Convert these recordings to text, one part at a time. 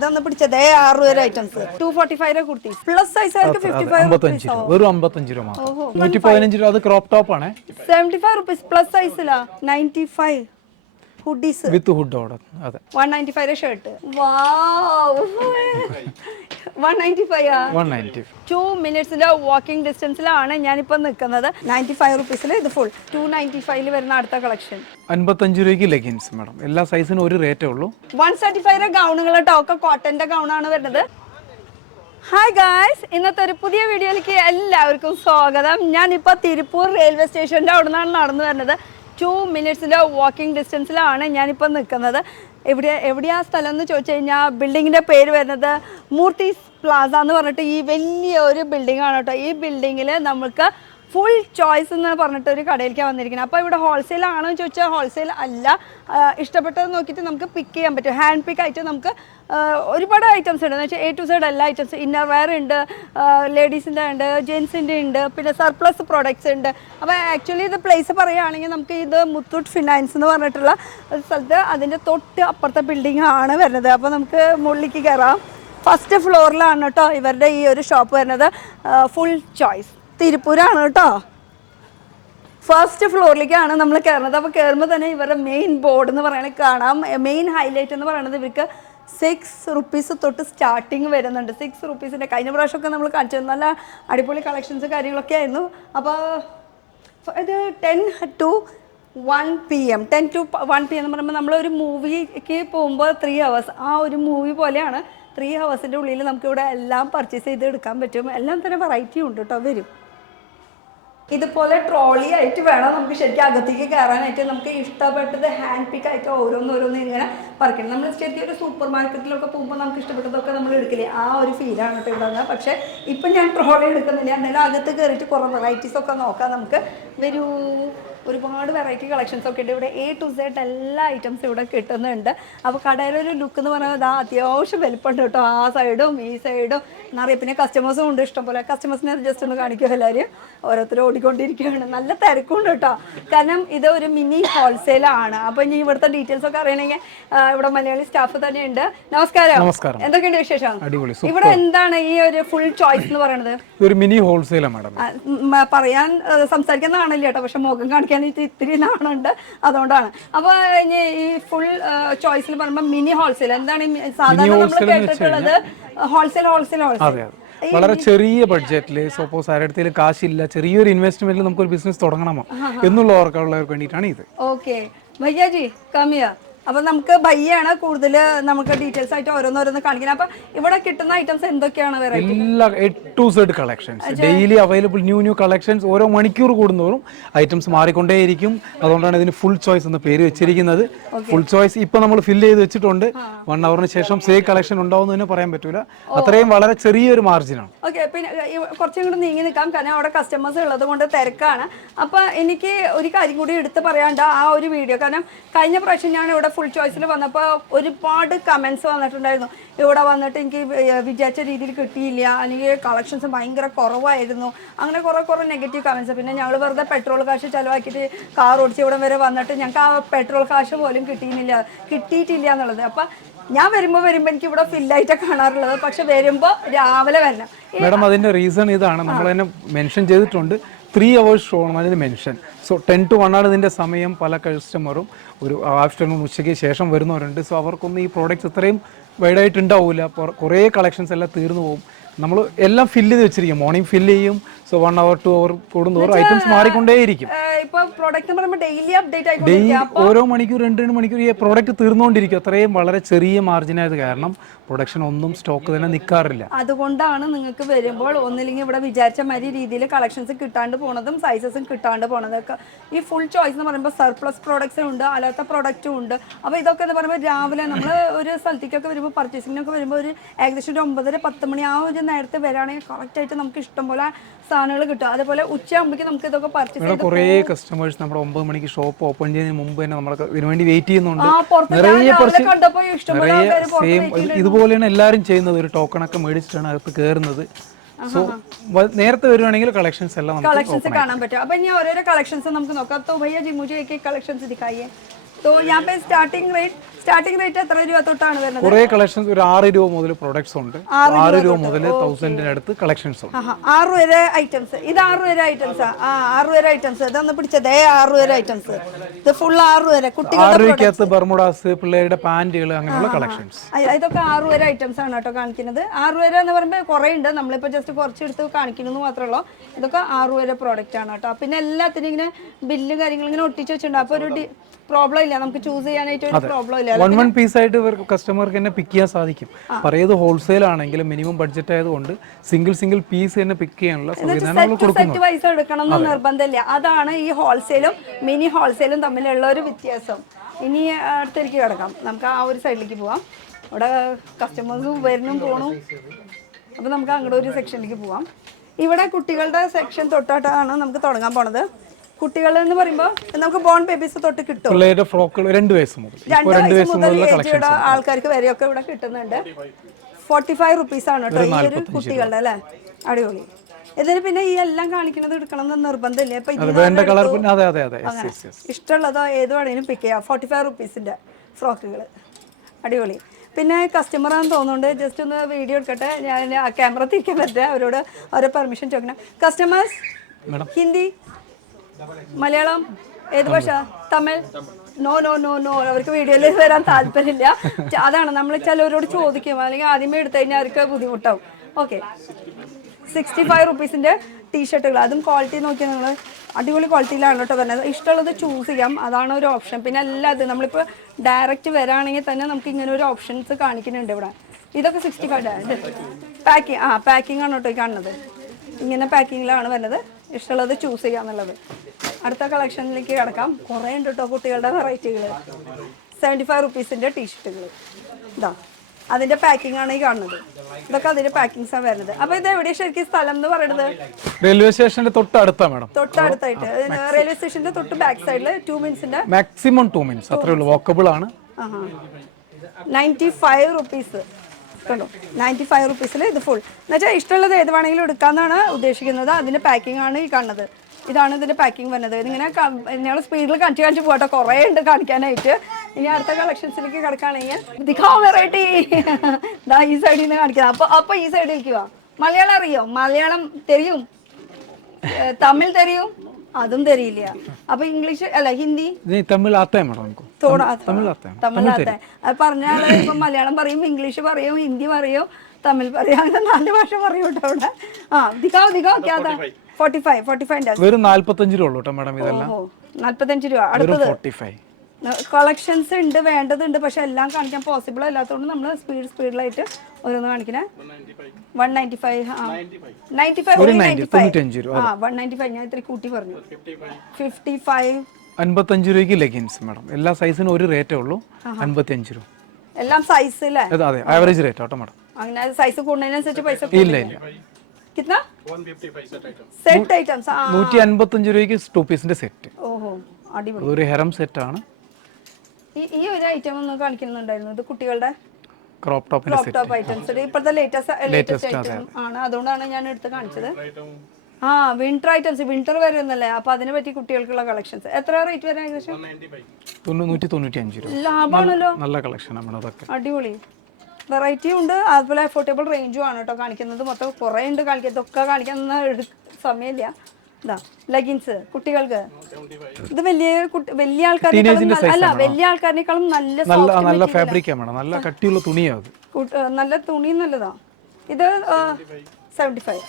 ഇതാണ് പിടിച്ചത് 6 വരെ ഐറ്റംസ് 245 കുർത്തി പ്ലസ് സൈസ് ആർക്ക് 55 വെറും 55 രൂപ മാത്രം 115 രൂപ അത് ക്രോപ്പ് ടോപ്പ് ആണ് 75 rupees പ്ലസ് സൈസിലാ 95 ഹുഡീസ് വിത്ത് ഹുഡ് ഓർഡർ അതെ 195 ഷർട്ട് വാവ് 195 ആ 190 2 മിനിറ്റ്സിന്റെ വാക്കിംഗ് ഡിസ്റ്റൻസിലാണ് ഞാനിപ്പോ നിൽക്കുന്നത് 95 റുപ്പീസിൽ ഇത് ഫുൾ 295 വരുന്ന അടുത്ത കളക്ഷൻ 55 രൂപയ്ക്ക് ലെഗിൻസ് മാഡം എല്ലാ സൈസിനും ഒരു റേറ്റേ ഉള്ളൂ 135 ഗൗണുകൾ ടോക്ക കോട്ടന്റെ ഗൗണാണ് വരുന്നത്. ഹായ് ഗായ്സ്, ഇന്നത്തെ ഒരു പുതിയ വീഡിയോയിലേക്ക് എല്ലാവർക്കും സ്വാഗതം. ഞാനിപ്പോൾ തിരുപ്പൂർ റെയിൽവേ സ്റ്റേഷൻ്റെ അവിടെ നിന്നാണ് നടന്നു വരുന്നത്. 2 മിനിറ്റ്സിൻ്റെ വാക്കിംഗ് ഡിസ്റ്റൻസിലാണ് ഞാനിപ്പോൾ നിൽക്കുന്നത്. എവിടെയാ സ്ഥലം എന്ന് ചോദിച്ചു കഴിഞ്ഞാൽ ബിൽഡിങ്ങിൻ്റെ പേര് വരുന്നത് മൂർത്തീസ് പ്ലാസ എന്ന് പറഞ്ഞിട്ട് ഈ വലിയൊരു ബിൽഡിംഗ് ആണ് കേട്ടോ. ഈ ബിൽഡിങ്ങിൽ നമുക്ക് ഫുൾ ചോയ്സ് എന്ന് പറഞ്ഞിട്ട് ഒരു കടയിലേക്ക് വന്നിരിക്കുന്നത്. അപ്പോൾ ഇവിടെ ഹോൾസെയിൽ ആണോ എന്ന് ചോദിച്ചാൽ ഹോൾസെയിൽ അല്ല, ഇഷ്ടപ്പെട്ടത് നോക്കിയിട്ട് നമുക്ക് പിക്ക് ചെയ്യാൻ പറ്റും. ഹാൻഡ് പിക്ക് ആയിട്ട് നമുക്ക് ഒരുപാട് ഐറ്റംസ് ഉണ്ട് എന്ന് വെച്ചാൽ A to Z എല്ലാ ഐറ്റംസ്, ഇന്നർ വെയർ ഉണ്ട്, ലേഡീസിൻ്റെ ഉണ്ട്, ജെൻസിൻ്റെ ഉണ്ട്, പിന്നെ സർപ്ലസ് പ്രോഡക്ട്സ് ഉണ്ട്. അപ്പോൾ ആക്ച്വലി ഇത് പ്ലേസ് പറയുകയാണെങ്കിൽ നമുക്ക് ഇത് മുത്തൂട്ട് ഫിനാൻസ് എന്ന് പറഞ്ഞിട്ടുള്ള ഒരു സ്ഥലത്ത് അതിൻ്റെ തൊട്ട് അപ്പുറത്തെ ബിൽഡിംഗ് ആണ് വരുന്നത്. അപ്പോൾ നമുക്ക് മുകളിലേക്ക് കയറാം. ഫസ്റ്റ് ഫ്ലോറിലാണ് കേട്ടോ ഇവരുടെ ഈ ഒരു ഷോപ്പ് വരുന്നത്. ഫുൾ ചോയ്സ് തിരുപ്പൂരാണ് കേട്ടോ. ഫസ്റ്റ് ഫ്ലോറിലേക്കാണ് നമ്മൾ കയറുന്നത്. അപ്പോൾ കയറുമ്പോൾ തന്നെ ഇവരുടെ മെയിൻ ബോർഡ് എന്ന് പറയുന്നത് കാണാം. മെയിൻ ഹൈലൈറ്റ് എന്ന് പറയുന്നത് ഇവർക്ക് 6 റുപ്പീസ് തൊട്ട് സ്റ്റാർട്ടിങ് വരുന്നുണ്ട്. 6 റുപ്പീസിൻ്റെ കഴിഞ്ഞ പ്രാവശ്യമൊക്കെ നമ്മൾ കാണിച്ചത് നല്ല അടിപൊളി കളക്ഷൻസ് കാര്യങ്ങളൊക്കെ ആയിരുന്നു. അപ്പോൾ ഇത് 10 to 1 PM 10 to 1 PM എന്ന് പറയുമ്പോൾ നമ്മളൊരു മൂവിക്ക് പോകുമ്പോൾ 3 hours ആ ഒരു മൂവി പോലെയാണ്. 3 ഹവേഴ്സിൻ്റെ ഉള്ളിൽ നമുക്കിവിടെ എല്ലാം പർച്ചേസ് ചെയ്ത് എടുക്കാൻ പറ്റും. എല്ലാം തന്നെ വെറൈറ്റി ഉണ്ട് കേട്ടോ. വരും ഇതുപോലെ ട്രോളി ആയിട്ട് വേണം നമുക്ക് ശരിക്കും അകത്തേക്ക് കയറാനായിട്ട്. നമുക്ക് ഇഷ്ടപ്പെട്ടത് ഹാൻഡ് പിക്ക് ആയിട്ട് ഓരോന്നോരോന്ന് ഇങ്ങനെ പറിക്കണം. നമ്മൾ ശരിക്കും ഒരു സൂപ്പർ മാർക്കറ്റിലൊക്കെ പോകുമ്പോൾ നമുക്ക് ഇഷ്ടപ്പെട്ടതൊക്കെ നമ്മൾ എടുക്കില്ലേ, ആ ഒരു ഫീലാണ് കേട്ടോ ഇവിടെ. പക്ഷേ ഇപ്പം ഞാൻ ട്രോളി എടുക്കുന്നില്ല. എന്നാലും അകത്ത് കയറിയിട്ട് കുറേ വെറൈറ്റീസൊക്കെ നോക്കാം നമുക്ക്. വരൂ, ഒരുപാട് വെറൈറ്റി കളക്ഷൻസ് ഒക്കെ ഉണ്ട് ഇവിടെ. A to Z എല്ലാ ഐറ്റംസും ഇവിടെ കിട്ടുന്നുണ്ട്. അപ്പോൾ കടയിലൊരു ലുക്ക് എന്ന് പറയുന്നത് അത്യാവശ്യം വലുപ്പമുണ്ട് കേട്ടോ. ആ സൈഡും ഈ സൈഡും നിറയെ. പിന്നെ കസ്റ്റമേഴ്സും ഉണ്ട് ഇഷ്ടംപോലെ. കസ്റ്റമേഴ്സിനെ ജസ്റ്റ് ഒന്ന് കാണിക്കുമോ എല്ലാവരും. ഓരോരുത്തരും ഓടിക്കൊണ്ടിരിക്കുകയാണ്. നല്ല തിരക്കുണ്ട് കേട്ടോ. കാരണം ഇത് ഒരു മിനി ഹോൾസെയിലാണ്. അപ്പോൾ ഇനി ഇവിടുത്തെ ഡീറ്റെയിൽസ് ഒക്കെ അറിയണമെങ്കിൽ ഇവിടെ മലയാളി സ്റ്റാഫ് തന്നെ ഉണ്ട്. നമസ്കാരം. എന്തൊക്കെയുണ്ട് വിശേഷം? ഇവിടെ എന്താണ് ഈ ഒരു ഫുൾ ചോയ്സ് എന്ന് പറയുന്നത്? ഒരു മിനി ഹോൾസെയിലാണ് മാഡം. പറയാൻ സംസാരിക്കാൻ നാണില്ല കേട്ടോ, പക്ഷെ മുഖം കാണിക്കാൻ ഇത്തിരി നാണുണ്ട്, അതുകൊണ്ടാണ്. അപ്പോൾ ഈ ഫുൾ ചോയ്സിൽ പറയുമ്പോൾ മിനി ഹോൾസെയിൽ എന്താണ്? സാധാരണ നമ്മൾ കേട്ടിട്ടുള്ളത് ഹോൾസെയിൽ. വളരെ ചെറിയ ബഡ്ജറ്റിൽ സപ്പോസ് ആരുടെ കാശില്ല, ചെറിയൊരു ഇൻവെസ്റ്റ്മെന്റിൽ നമുക്കൊരു ബിസിനസ് തുടങ്ങണമോ എന്നുള്ളവർക്ക് വേണ്ടിയിട്ടാണ് ഇത്. ഓക്കെ ഭയ്യാജി കമ്മിയ. അപ്പോൾ നമുക്ക് ഭയ്യാണ് കൂടുതൽ നമുക്ക് ഡീറ്റെയിൽസ് ആയിട്ട് ഓരോന്നോരോന്ന് കാണിക്കുന്നത്. അപ്പോൾ ഇവിടെ കിട്ടുന്ന ഐറ്റംസ് എന്തൊക്കെയാണ്? എല്ലാ A to Z collections daily available, new collections. ഓരോ മണിക്കൂർ കൂടുന്നതോറും ഐറ്റംസ് മാറിക്കൊണ്ടേയിരിക്കും. അതുകൊണ്ടാണ് ഇതിന് ഫുൾ ചോയ്സ് എന്ന പേര് വെച്ചിരിക്കുന്നത്. ഫുൾ ചോയ്സ് ഇപ്പൊ നമ്മൾ ഫില്ല് ചെയ്ത് വെച്ചിട്ടുണ്ട്. 1 hourന് ശേഷം സെയിം കളക്ഷൻ ഉണ്ടാവുമെന്ന് തന്നെ പറയാൻ പറ്റൂല. അത്രയും വളരെ ചെറിയൊരു മാർജിനാണ്. ഓക്കെ, പിന്നെ കുറച്ചും കൂടി നീങ്ങി നിൽക്കാം, കാരണം അവിടെ കസ്റ്റമേഴ്സ് ഉള്ളത് കൊണ്ട് തിരക്കാണ്. അപ്പോൾ എനിക്ക് ഒരു കാര്യം കൂടി എടുത്ത് പറയാണ്ട് ആ ഒരു വീഡിയോ, കാരണം കഴിഞ്ഞ പ്രാവശ്യം ഞാൻ ഇവിടെ ഫുൾ ചോയ്സിൽ വന്നപ്പോൾ ഒരുപാട് കമൻസ് വന്നിട്ടുണ്ടായിരുന്നു. ഇവിടെ വന്നിട്ട് എനിക്ക് വിചാരിച്ച രീതിയിൽ കിട്ടിയില്ല, അല്ലെങ്കിൽ കളക്ഷൻസ് ഭയങ്കര കുറവായിരുന്നു, അങ്ങനെ കുറേ നെഗറ്റീവ് കമൻസ്. പിന്നെ ഞങ്ങൾ വെറുതെ പെട്രോൾ കാശ് ചിലവാക്കിയിട്ട് കാർ ഓടിച്ച് ഇവിടെ വരെ വന്നിട്ട് ഞങ്ങൾക്ക് ആ പെട്രോൾ കാശ് പോലും കിട്ടിയിട്ടില്ല എന്നുള്ളത്. അപ്പം ഞാൻ വരുമ്പോൾ എനിക്ക് ഇവിടെ ഫില്ലായിട്ടാണ് കാണാറുള്ളത്. പക്ഷെ വരുമ്പോൾ രാവിലെ വരണം. മാഡം അതിന്റെ റീസൺ ഇതാണ്, നമ്മൾ തന്നെ മെൻഷൻ ചെയ്തിട്ടുണ്ട്. 3 hours ഷോ ആണ് അതിന് മെൻഷൻ. സോ 10 to 1 ആണ് ഇതിൻ്റെ സമയം. പല കസ്റ്റമറും ഒരു ആഫ്റ്റർനൂൺ ഉച്ചയ്ക്ക് ശേഷം വരുന്നവരുണ്ട്. സോ അവർക്കൊന്നും ഈ പ്രോഡക്റ്റ്സ് ഇത്രയും വൈഡായിട്ട് ഉണ്ടാവില്ല. കുറേ കളക്ഷൻസ് എല്ലാം തീർന്നു പോകും. നമ്മൾ എല്ലാം ഫില്ല് ചെയ്ത് വെച്ചിരിക്കും. മോർണിംഗ് ഫില്ല് ചെയ്യും. സോ 1 hour 2 hour കൂടുന്നവർ ഐറ്റംസ് മാറിക്കൊണ്ടേയിരിക്കും. ഡെയിലി ഓരോ മണിക്കൂർ 2 മണിക്കൂർ ഈ പ്രോഡക്റ്റ് തീർന്നുകൊണ്ടിരിക്കും. അത്രയും വളരെ ചെറിയ മാർജിനായത് കാരണം പ്രൊഡക്ഷൻ ഒന്നും സ്റ്റോക്ക് തന്നെ നിൽക്കാറില്ല. അതുകൊണ്ടാണ് നിങ്ങൾക്ക് വരുമ്പോൾ ഒന്നില്ലെങ്കിൽ ഇവിടെ വിചാരിച്ച മാതിരി രീതിയിൽ കളക്ഷൻസ് കിട്ടാണ്ട് പോണതും സൈസസും കിട്ടാണ്ട് പോണതൊക്കെ. ഈ ഫുൾ ചോയ്സ് എന്ന് പറയുമ്പോൾ സർപ്ലസ് പ്രോഡക്ട്സും ഉണ്ട്, അല്ലാത്ത പ്രോഡക്റ്റും ഉണ്ട്. അപ്പോൾ ഇതൊക്കെ എന്ന് പറയുമ്പോൾ രാവിലെ നമ്മൾ ഒരു സ്ഥലത്തേക്കൊക്കെ വരുമ്പോൾ പർച്ചേസിങ്ങിനൊക്കെ വരുമ്പോൾ ഒരു ഏകദേശം ഒരു 9-10 മണി ആ ഒരു നേരത്തെ വരാണെങ്കിൽ കറക്റ്റായിട്ട് നമുക്ക് ഇഷ്ടംപോലെ സാധനങ്ങൾ കിട്ടും. അതേപോലെ ഉച്ചയാകുമ്പോഴേക്കും നമുക്ക് ഇതൊക്കെ പർച്ചേസ് ചെയ്യാം. കുറേ കസ്റ്റമേഴ്സ് നമ്മുടെ 9 മണിക്ക് ഷോപ്പ് ഓപ്പൺ ചെയ്യുന്നതിന് മുമ്പ് തന്നെ നമ്മൾക്ക് ഇതിനുവേണ്ടി വെയിറ്റ് ചെയ്യുന്നുണ്ട്. ഇതുപോലെയാണ് എല്ലാവരും ചെയ്യുന്നത്. ഒരു ടോക്കണൊക്കെ മേടിച്ചിട്ടാണ് അകത്ത് കയറുന്നത്. സോ നേരത്തെ വരുവാണെങ്കിൽ കളക്ഷൻസ് എല്ലാം കളക്ഷൻസ് കാണാൻ പറ്റും. അപ്പൊ ഇനി ഓരോരോ കളക്ഷൻസ് നമുക്ക് നോക്കാം. तो भैया जी मुझे एक एक कलेक्शन दिखाइए. तो यहाँ पे स्टार्टिंग रेट എത്ര രൂപ തൊട്ടാണ് വരുന്നത്? കുറേ കളക്ഷൻസ് ഒരു 6 രൂപ മുതൽ പ്രൊഡക്ട്സ് ഉണ്ട്. 6 രൂപ മുതൽ 1000 അടുത്ത് കളക്ഷൻസ് ഉണ്ട്. 6 വരെ ഐറ്റംസ്. ഇത് 6 വരെ ഐറ്റംസാ? 6 വരെ ഐറ്റംസ്. ഇതൊന്ന് പിടിച്ചതേ 6 വരെ ഐറ്റംസ്. ഇത് ഫുൾ 6 വരെ കുട്ടികളുടെ 6 രൂപയ്ക്കകത്ത് ബർമുഡാസ്, പിള്ളേരുടെ പാന്റുകൾ, അങ്ങനെയുള്ള കളക്ഷൻസ്. ഇതൊക്കെ 6 വരെ ഐറ്റംസ് ആണ് കേട്ടോ കാണിക്കുന്നത്. 6 വരെ എന്ന് പറയുമ്പോൾ കുറേ ഉണ്ട്. നമ്മളിപ്പോൾ ജസ്റ്റ് കുറച്ചെടുത്ത് കാണിക്കുന്നത് മാത്രമേ ഉള്ളൂ. ഇതൊക്കെ 6 വരെ പ്രോഡക്റ്റ് ആണ് കേട്ടോ. പിന്നെ എല്ലാത്തിനും ഇങ്ങനെ ബില്ല് കാര്യങ്ങൾ ഇങ്ങനെ ഒട്ടിച്ച് വെച്ചിട്ടുണ്ട്. അപ്പോൾ ഒരു പ്രോബ്ലം ഇല്ല, നമുക്ക് ചൂസ് ചെയ്യാനായിട്ട് ഒരു പ്രോബ്ലം ഇല്ല. വൺ പീസ് ആയിട്ട് ഇവർക്ക് കസ്റ്റമർക്ക് തന്നെ പിക്ക് ചെയ്യാൻ സാധിക്കും. പറയത് ഹോൾസെയിൽ ആണെങ്കിലും മിനിമം ബഡ്ജറ്റ് ആയതുകൊണ്ട് സിംഗിൾ പീസ് തന്നെ പിക്ക് ചെയ്യാനുള്ള സംവിധാനം സെറ്റ് വൈസ് എടുക്കണം എന്ന് നിർബന്ധമില്ല. അതാണ് ഈ ഹോൾസെയിലും മിനി ഹോൾസെയിലും തമ്മിലുള്ള ഒരു വ്യത്യാസം. ഇനി അടുത്തേക്ക് കിടക്കാം, നമുക്ക് ആ ഒരു സൈഡിലേക്ക് പോവാം. അവിടെ കസ്റ്റമേഴ്സ് വരണം പോകണം. അപ്പോൾ നമുക്ക് അങ്ങോട്ട് ഒരു സെക്ഷനിലേക്ക് പോവാം. ഇവിടെ കുട്ടികളുടെ സെക്ഷൻ തൊട്ടായിട്ടാണ് നമുക്ക് തുടങ്ങാൻ പോണത്. കുട്ടികൾ എന്ന് പറയുമ്പോൾ നമുക്ക് ബോൺ ബേബീസ് തൊട്ട് കിട്ടും. പിള്ളേരുടെ ഫ്രോക്കുകൾ 2 വയസ്സ് മുതൽ 2 വയസ്സ് മുതൽ ഏജുള്ള ആൾക്കാർക്ക് വരെയൊക്കെ ഇവിടെ കിട്ടുന്നുണ്ട്. 45 റുപ്പീസ് ആണ് കേട്ടോ ഈ ഒരു കുട്ടികളുടെ, അല്ലേ? അടിപൊളി. ഇതിന് പിന്നെ ഈ എല്ലാം കാണിക്കുന്നത് എടുക്കണം എന്ന് നിർബന്ധമില്ല. ഇപ്പൊ ഇഷ്ടമുള്ളതോ ഏത് വേണമെങ്കിലും പിക്ക് ചെയ്യാം. 45 റുപ്പീസിന്റെ ഫ്രോക്കുകൾ അടിപൊളി. പിന്നെ കസ്റ്റമർ ആണെന്ന് തോന്നുന്നുണ്ട്, ജസ്റ്റ് ഒന്ന് വീഡിയോ എടുക്കട്ടെ. ഞാൻ ആ ക്യാമറ തിരിക്കാൻ പറ്റുക, അവരോട് അവരെ പെർമിഷൻ ചോദിക്കണം. കസ്റ്റമേഴ്സ് ഹിന്ദി, മലയാളം, ഏത് ഭാഷ? Tamil? No no no no, അവർക്ക് വീഡിയോയിൽ വരാൻ താല്പര്യമില്ല. അതാണ് നമ്മൾ ചിലവരോട് ചോദിക്കും, അല്ലെങ്കിൽ ആദ്യമേ എടുത്തു കഴിഞ്ഞാൽ അവർക്ക് ബുദ്ധിമുട്ടാവും. ഓക്കെ, 65 റുപ്പീസിൻ്റെ ടീഷർട്ടുകൾ, അതും ക്വാളിറ്റി നോക്കിയാൽ നിങ്ങൾ അടിപൊളി ക്വാളിറ്റിയിലാണ് കേട്ടോ വരുന്നത്. ഇഷ്ടമുള്ളത് ചൂസ് ചെയ്യാം, അതാണ് ഒരു ഓപ്ഷൻ. പിന്നെ അല്ലാതെ നമ്മളിപ്പോൾ ഡയറക്റ്റ് വരാണെങ്കിൽ തന്നെ നമുക്ക് ഇങ്ങനെ ഒരു ഓപ്ഷൻസ് കാണിക്കുന്നുണ്ട് ഇവിടെ. ഇതൊക്കെ 65 പാക്കിംഗ് ആണ് കേട്ടോ ഈ കാണുന്നത്. ഇങ്ങനെ പാക്കിങ്ങിലാണ് വരുന്നത്. ഇഷ്ടമുള്ളത് ചൂസ് ചെയ്യാന്നുള്ളത്. അടുത്ത കളക്ഷനിലേക്ക് കിടക്കാം. കുറേ ഉണ്ട് കേട്ടോ കുട്ടികളുടെ വെറൈറ്റികൾ. 75 റുപ്പീസിൻ്റെ ടീഷർട്ടുകൾ. ഇതാ അതിൻ്റെ പാക്കിംഗ് ആണ് ഈ കാണുന്നത്. ഇതൊക്കെ അതിൻ്റെ പാക്കിങ്സാണ് വരുന്നത്. അപ്പോൾ ഇത് എവിടെയാണ് ശരിക്കും സ്ഥലം എന്ന് പറയുന്നത്? റെയിൽവേ സ്റ്റേഷന്റെ തൊട്ടടുത്താണ് മാഡം. തൊട്ടടുത്തായിട്ട് റെയിൽവേ സ്റ്റേഷന്റെ തൊട്ട് ബാക്ക് സൈഡിൽ 2 മിനിറ്റ്സിന്റെ മാക്സിമം 2 മിനിറ്റ്സ് അത്രേ ഉള്ളൂ. വാക്കബിൾ ആണ്. 95 റുപ്പീസ് കണ്ടോ. 95 റുപ്പീസിൽ ഇത് ഫുൾ എന്നുവെച്ചാൽ ഇഷ്ടമുള്ളത് ഏത് വേണമെങ്കിലും എടുക്കാമെന്നാണ് ഉദ്ദേശിക്കുന്നത്. അതിൻ്റെ പാക്കിംഗ് ആണ് ഈ കാണുന്നത്. ഇതാണ് ഇതിൻ്റെ പാക്കിംഗ് വരുന്നത്. ഇതിങ്ങനെ ഞങ്ങൾ സ്പീഡിൽ കാണിച്ച് പോകട്ടെ, കുറേ ഉണ്ട് കാണിക്കാനായിട്ട്. ഇനി അടുത്ത കളക്ഷൻസിലേക്ക് കിടക്കുകയാണെങ്കിൽ വെറൈറ്റി ഈ സൈഡിൽ നിന്ന് കാണിക്കുന്നത്. അപ്പോൾ ഈ സൈഡിലേക്ക് വാ. മലയാളം അറിയോ? മലയാളം തെരിയും, തമിഴ് തെരിയും, അതും തെരിയില്ല. അപ്പൊ ഇംഗ്ലീഷ് അല്ല ഹിന്ദി തമിഴ് തമിഴ് അത് പറഞ്ഞാൽ ഇപ്പം മലയാളം പറയും, ഇംഗ്ലീഷ് പറയും, ഹിന്ദി പറയും, തമിഴ് പറയും, അങ്ങനെ 4 ഭാഷ പറയും കേട്ടോ അവിടെ. ദിഖാവോ 45 വെറും 45 രൂപ ഉള്ളൂ മാഡം. ഇതെല്ലാം 45 രൂപ. അടുത്തത് കളക്ഷൻസ് ഉണ്ട്, വേണ്ടതുണ്ട്, പക്ഷെ എല്ലാം കാണിക്കാൻ പോസിബിൾ അല്ലാത്തതുകൊണ്ട് നമ്മൾ സ്പീഡിലായിട്ട് ഓരോന്ന് കാണിക്കണേ. 195 195 ഞാൻ ഇത്ര കൂട്ടി പറഞ്ഞു. 55 55 രൂപയ്ക്ക് ലെഗിൻസ് മാഡം. എല്ലാ സൈസിനും ഒരു റേറ്റേ ഉള്ളൂ, 55 രൂപ. എല്ലാം സൈസ് അല്ലേ? അതെ, ആവറേജ് റേറ്റ് ആട്ടോ മാഡം. അങ്ങനെ സൈസ് കൂടുന്നതിനനുസരിച്ച് പൈസ ഇല്ല. കിतना സെറ്റ് ഐറ്റംസ് 155 രൂപയ്ക്ക് 2 പീസിന്റെ സെറ്റ്. ഓഹോ അടിപൊളി. ഒരു ഹെറം സെറ്റ് ആണ്. ഈ ഒരു ഐറ്റം ഒന്ന് കാണിക്കുന്നുണ്ടായിരുന്നു. ഇത് കുട്ടികളുടെ ക്രോപ്പ് ടോപ്പ് ഐറ്റംസ് ഇപ്പോഴത്തെ ലേറ്റസ്റ്റ് ഐറ്റം ആണ്. അതുകൊണ്ടാണ് ഞാൻ എടുത്ത് കാണിച്ചത്. വിന്റർ ഐറ്റംസ്, വിന്റർ വരുന്നല്ലേ, അപ്പൊ അതിനെ പറ്റി കുട്ടികൾക്കുള്ള കളക്ഷൻസ്. എത്ര റേറ്റ് വരെ ഏകദേശം? 195 രൂപ. ലാഭമാണല്ലോ, നല്ല കളക്ഷൻ ആണ് അതൊക്കെ. അടിപൊളി വെറൈറ്റി ഉണ്ട്, അതുപോലെ അഫോർഡബിൾ റേഞ്ചും ആണ് കേട്ടോ കാണിക്കുന്നത്. മൊത്തം കുറേ ഉണ്ട് കാണിക്കാൻ, ഇതൊക്കെ കാണിക്കാൻ സമയമില്ല. ഇതാ ലെഗിൻസ് കുട്ടികൾക്ക്. ഇത് വലിയ ആൾക്കാരെക്കാളും അല്ല, വലിയ ആൾക്കാരെക്കാളും നല്ല ഫാബ്രിക് ആണ്, നല്ല കട്ടിയുള്ള തുണിയാണ്. നല്ല തുണി നല്ലതാ. ഇത് 75.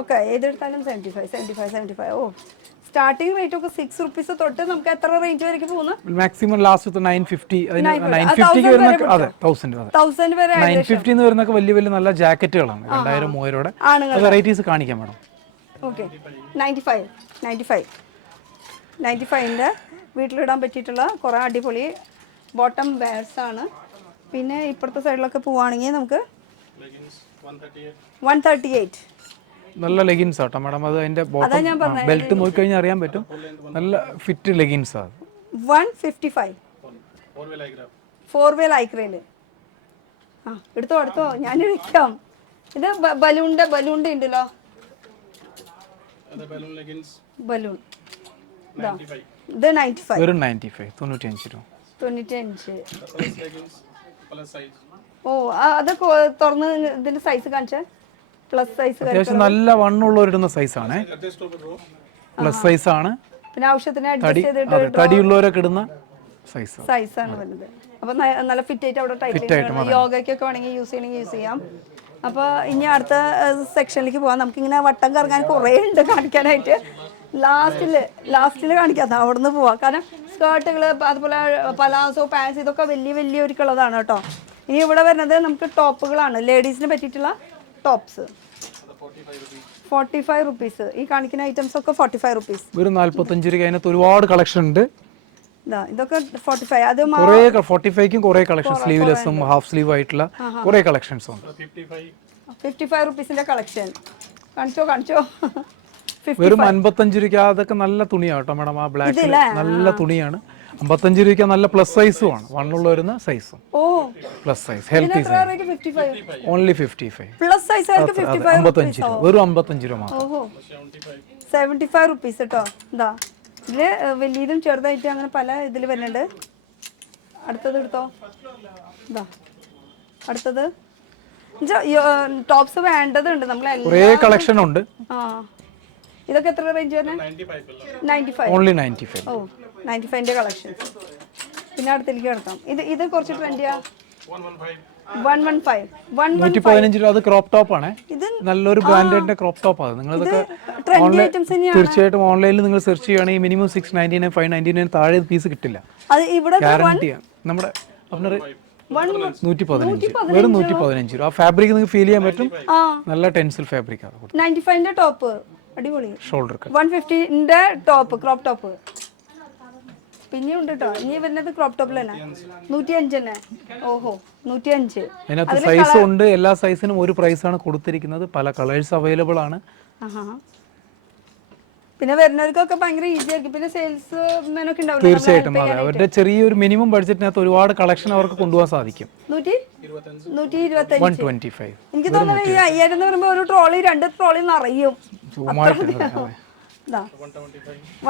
ഓക്കെ, ഏതെടുത്താലും 75. ഓ, സ്റ്റാർട്ടിംഗ് റേറ്റ് ഒക്കെ 6 റുപ്പീസ് തൊട്ട് നമുക്ക് എത്ര റേഞ്ച് വരെ പോകുന്നു? Maximum last 950. 950 വരുന്ന അതെ 1000 വരെ. 950 എന്ന് വരുന്നൊക്കെ വലിയ വലിയ നല്ല ജാക്കറ്റുകളാണ്. 2000-3000 വെറൈറ്റീസ് കാണിക്കാം മാഡം. ഓക്കെ, 95ന്റെ വീട്ടിലിടാൻ പറ്റിയിട്ടുള്ള കുറേ അടിപൊളി ബോട്ടം വെയർസ് ആണ്. പിന്നെ ഇപ്പുറത്തെ സൈഡിലൊക്കെ പോവുകയാണെങ്കിൽ നമുക്ക് 138 നല്ല ലെഗിൻസ് ആട്ടോ മാഡം. അത് അതിന്റെ ബെൽറ്റ് നോക്കി കഴിഞ്ഞാൽ അറിയാൻ പറ്റും. നല്ല ഫിറ്റ് ലെഗിൻസ് ആണ്. 155 4-വേ ലൈക്രയില്. എടുത്തോ ഞാൻ എടുക്കാം. ഇത് ബലൂണിന്റെ ഉണ്ടല്ലോ, ബലൂൺ. ഇത് 95 വെറും 95 95 രൂപ. 95. ഓ അത് തുറന്ന് ഇതിന്റെ സൈസ് കാണിച്ചേ. പ്ലസ് സൈസ് അത്യാവശ്യം നല്ല വണ്ണുള്ളവരിടുന്ന സൈസാണ്, പ്ലസ് സൈസ് ആണ്. പിന്നെ ആവശ്യത്തിന് അഡ്ജസ്റ്റ് ചെയ്തിട്ട് തടിയുള്ളവരൊക്കെ ഇടുന്ന സൈസാണ് വരുന്നത്. അപ്പൊ നല്ല ഫിറ്റ് ആയിട്ട് അവിടെ ടൈറ്റ് യോഗയ്ക്കൊക്കെ വേണമെങ്കിൽ യൂസ് ചെയ്യണമെങ്കിൽ യൂസ് ചെയ്യാം. അപ്പോൾ ഇനി അടുത്ത സെക്ഷനിലേക്ക് പോകാം. നമുക്കിങ്ങനെ വട്ടം കറങ്ങാൻ കുറേ ഉണ്ട് കാണിക്കാനായിട്ട്. ലാസ്റ്റിൽ കാണിക്കാം, അവിടെ നിന്ന് പോവാം. കാരണം സ്കേർട്ടുകൾ അതുപോലെ പലാസോ പാൻസ് ഇതൊക്കെ വലിയൊരുക്കുള്ളതാണ് കേട്ടോ. ഇനി ഇവിടെ വരുന്നത് നമുക്ക് ടോപ്പുകളാണ്, ലേഡീസിന് പറ്റിയിട്ടുള്ള ടോപ്സ്. 45 റുപ്പീസ്. ഈ കാണിക്കുന്ന ഐറ്റംസ് ഒക്കെ 45 റുപ്പീസ്. ഒരു 45 രൂപ. അതിനകത്ത് ഒരുപാട് കളക്ഷൻ ഉണ്ട്. ഇതൊക്കെ 45. അത് 45ക്കും കുറെ കളക്ഷൻ, സ്ലീവ്ലെസ്സും ഹാഫ് സ്ലീവ് ആയിട്ടുള്ള കുറെ കളക്ഷൻസ് ഉണ്ട്. 55 റുപ്പീസിന്റെ കളക്ഷൻ കാണിച്ചോ. വെറും 55 രൂപ. അതൊക്കെ നല്ല തുണിയാണ് കേട്ടോ മാഡം. ആ ബ്ലാക്ക് നല്ല തുണിയാണ്. 55 രൂപ നല്ല പ്ലസ് സൈസും ആണ്, വണ്ണുള്ള വരുന്ന സൈസും. Plus size healthy size only 55. Plus size 55 രൂപ. വെറും 55 രൂപ മാത്രം. 75 റുപ്പീസ് കേട്ടോ. ഇതാ ഇതില് വലിയതും ചെറുതായിട്ട് അങ്ങനെ പല ഇതിൽ വരുന്നുണ്ട്. അടുത്തത് എടുത്തോ. ഇതാ അടുത്തത് ടോപ്സ് വേണ്ടതുണ്ട് നമ്മൾ. കുറേ കളക്ഷൻ ഉണ്ട്. ഇതൊക്കെ എത്ര റേഞ്ച് വരുന്നത്? 95. ഓൺലി 95. ഓ 95ന്റെ കളക്ഷൻ. പിന്നെ അടുത്തേക്ക് കിടക്കാം. ഇത് കുറച്ച് ട്രെൻഡിയാ. 115. 115 രൂപ. അത് ക്രോപ്പ് ടോപ്പ് ആണ്. നല്ലൊരു ബ്രാൻഡിന്റെ ക്രോപ്പ് ടോപ്പ് ആണ്. നിങ്ങൾ ഇതൊക്കെ തീർച്ചയായിട്ടും ഓൺലൈനിൽ നിങ്ങൾ സെർച്ച് ചെയ്യുകയാണെങ്കിൽ മിനിമം 699 599 താഴെ പീസ് കിട്ടില്ല. ഗ്യാരണ്ടിയാണ്. നമ്മുടെ 115. വെറും 115 രൂപ. ആ ഫാബ്രിക് നിങ്ങൾക്ക് ഫീൽ ചെയ്യാൻ പറ്റും. നല്ല ടെൻസിൽ ഫാബ്രിക് ആണ്. 95ന്റെ ടോപ്പ് അടിപൊളി. ഷോൾഡർ 115ന്റെ ടോപ്പ് ക്രോപ്പ് ടോപ്പ് പിന്നെ ഉണ്ട് കേട്ടോ. ഇനി വരുന്നത് ക്രോപ്പ് ടോപ്പിൽ തന്നെ 105 തന്നെ. ഓഹോ 105. അതിനകത്ത് സൈസ് ഉണ്ട്. എല്ലാ സൈസിനും ഒരു പ്രൈസ് ആണ് കൊടുത്തിരിക്കുന്നത്. പല കളേഴ്സ് അവൈലബിൾ ആണ്. പിന്നെ വരുന്നവർക്കൊക്കെ ഭയങ്കര ഈസി ആയിരിക്കും. പിന്നെ സെയിൽസ് മെനൊക്കെ ഉണ്ടാവും. തീർച്ചയായിട്ടും അതെ. അവരുടെ ചെറിയൊരു മിനിമം ബഡ്ജറ്റിനകത്ത് ഒരുപാട് കളക്ഷൻ അവർക്ക് കൊണ്ടുപോകാൻ സാധിക്കും. 125. എനിക്ക് തോന്നുന്നത് ഈ 5000 എന്ന് പറയുമ്പോൾ ഒരു ട്രോളി 2 ട്രോളി നിറയും.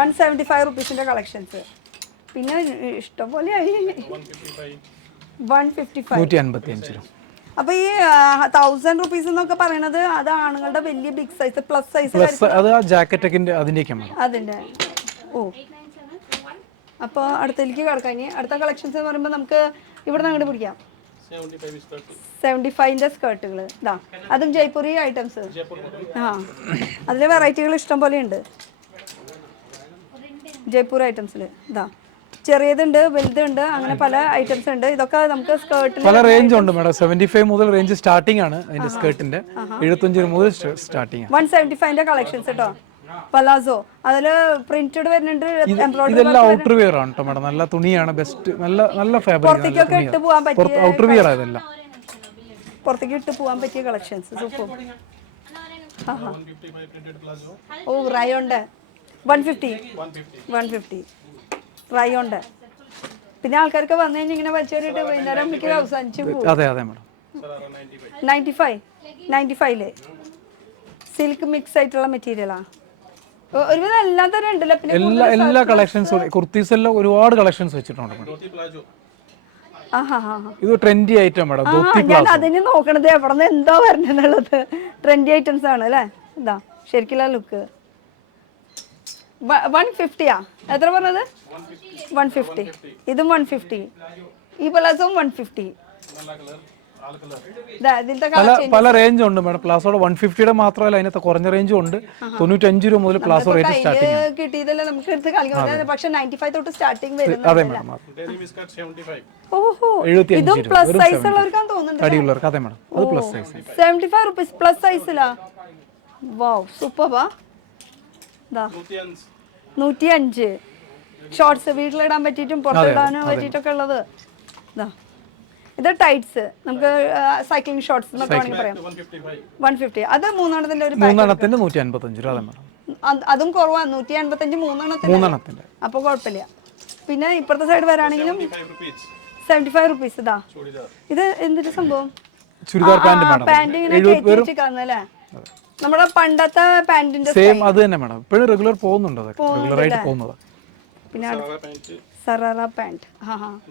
175 റുപ്പീസിന്റെ കളക്ഷൻസ്. പിന്നെ ഇഷ്ടം പോലെ 155. അപ്പൊ ഈ 1000 റുപ്പീസ് എന്നൊക്കെ പറയുന്നത് അത് ആണുങ്ങളുടെ വലിയ ബിഗ് സൈസ് പ്ലസ് സൈസ്. അത് ആ ജാക്കറ്റ് അതിന്റെ. ഓ അപ്പൊ അടുത്തേക്ക് കിടക്കാം. ഇനി അടുത്ത കളക്ഷൻസ് എന്ന് പറയുമ്പോൾ നമുക്ക് ഇവിടെ നിന്ന് അങ്ങോട്ട് പിടിക്കാം. 75ന്റെ സ്കേർട്ടുകൾ. ഇതാ അതും ജയ്പൂരി ഐറ്റംസ്. അതിലെ വെറൈറ്റികൾ ഇഷ്ടം പോലെ ഉണ്ട്. ജയ്പൂർ ഐറ്റംസിൽ ഇതാ ചെറിയതുണ്ട്, വലുതുണ്ട്, അങ്ങനെ പല ഐറ്റംസ് ഉണ്ട്. ഇതൊക്കെ നമുക്ക് സ്കേർട്ടിൽ പല റേഞ്ച് ഉണ്ട് മാഡം. 75 മുതൽ റേഞ്ച് സ്റ്റാർട്ടിംഗ് ആണ്. അതിന്റെ സ്കേർട്ടിന്റെ 75 മുതൽ സ്റ്റാർട്ടിംഗ് ആണ്. 175ന്റെ കളക്ഷൻസ് കേട്ടോ. പലാസോ അതില് പ്രിന്റഡ് വരുന്നുണ്ട്. ഇതെല്ലാം ഔട്ടർ വെയർ ആണ് കേട്ടോ മാഡം. നല്ല തുണിയാണ്. ബെസ്റ്റ് നല്ല ഫാബ്രിക്. പുറത്തേക്കൊക്കെ ഇട്ട് പോകാൻ പറ്റിയ ഔട്ടർ വെയർ ഇതെല്ലാം. പുറത്തേക്ക് ഇട്ട് പോകാൻ പറ്റിയ കളക്ഷൻസ്. സൂപ്പർ. ഓ റയോണ്ട് 150. റയോണ്ട്. പിന്നെ ആൾക്കാർക്ക് വന്നു കഴിഞ്ഞാൽ ഇങ്ങനെ വലിച്ചേറിയിട്ട് വൈകുന്നേരം മിക്ക അവസാനിച്ചു പോകും. 95 സിൽക്ക് മിക്സ് ആയിട്ടുള്ള മെറ്റീരിയലാ. ഒരുവിധം എല്ലാം തന്നെ ഉണ്ടല്ലോ. പിന്നെ എല്ലാ കളക്ഷൻസും കുർത്തീസ് എല്ലാം ഒരുപാട് കളക്ഷൻസ് വെച്ചിട്ടുണ്ട്. ഇത് ട്രെൻഡി ഐറ്റം മാഡം. ഞാൻ അതിന് നോക്കണത് എവിടെ നിന്ന് എന്താ വരണെന്നുള്ളത്. ട്രെൻഡി ഐറ്റംസ് ആണ് അല്ലേ. ഇതാ ശരിക്കുള്ള ലുക്ക്. 150യാ എത്ര പറഞ്ഞത്? 150. ഇതും 150. ഈ പലാസവും 150. പല റേഞ്ച് ഉണ്ട് മാഡം. പ്ലാസോടെ 150യുടെ മാത്രമല്ല, അതിനകത്ത് കുറഞ്ഞ റേഞ്ചും ഉണ്ട്. 95 രൂപ മുതൽ പ്ലാസോ റേറ്റ് സ്റ്റാർട്ടിംഗ് ആണ്. കിട്ടിയതല്ലേ നമുക്ക് എടുത്ത് കളിക്കാം. പക്ഷെ 95 തൊട്ട് സ്റ്റാർട്ടിംഗ് വരുന്നത്. അതെ മാഡം. ഓഹോ ഇതും പ്ലസ് സൈസ് ഉള്ളവർക്കാണ് തോന്നുന്നുണ്ട്. തടിയുള്ളവർക്ക്. അതെ മാഡം. അത് പ്ലസ് സൈസ്. 75 റുപ്പീസ് പ്ലസ് സൈസിലാ. വാവ് സൂപ്പറാ. 105 ഷോർട്സ് വീട്ടിലിടാൻ പറ്റിയിട്ടും പുറത്തിടാനും പറ്റിയിട്ടൊക്കെ ഉള്ളത്. ഇത് ടൈറ്റ്സ് നമുക്ക് സൈക്ലിംഗ് ഷോർട്സ് എന്നൊക്കെ വേണമെങ്കിൽ പറയാം. 150. അത് മൂന്നെണ്ണത്തിന്റെ ഒരു 155 രൂപ. അതും കുറവാണ്. 185 മൂന്നെണ്ണത്തിന്റെ. അപ്പൊ കുഴപ്പമില്ല. പിന്നെ ഇപ്പുറത്തെ സൈഡ് വരാണെങ്കിലും 75 റുപ്പീസ്. ഇതാ ഇത് എന്തൊരു സംഭവം? പാന്റ് ഇങ്ങനെ കയറ്റിവെച്ചിരിക്കുന്നല്ലേ. നമ്മുടെ പണ്ടത്തെ പാന്റിന്റെ സെയിം അത് തന്നെ മാഡം. ഇപ്പോഴും റെഗുലർ പോകുന്നുണ്ട്. റെഗുലർ ആയിട്ട് പോകുന്നത്. പിന്നെ സറാറ പാൻറ്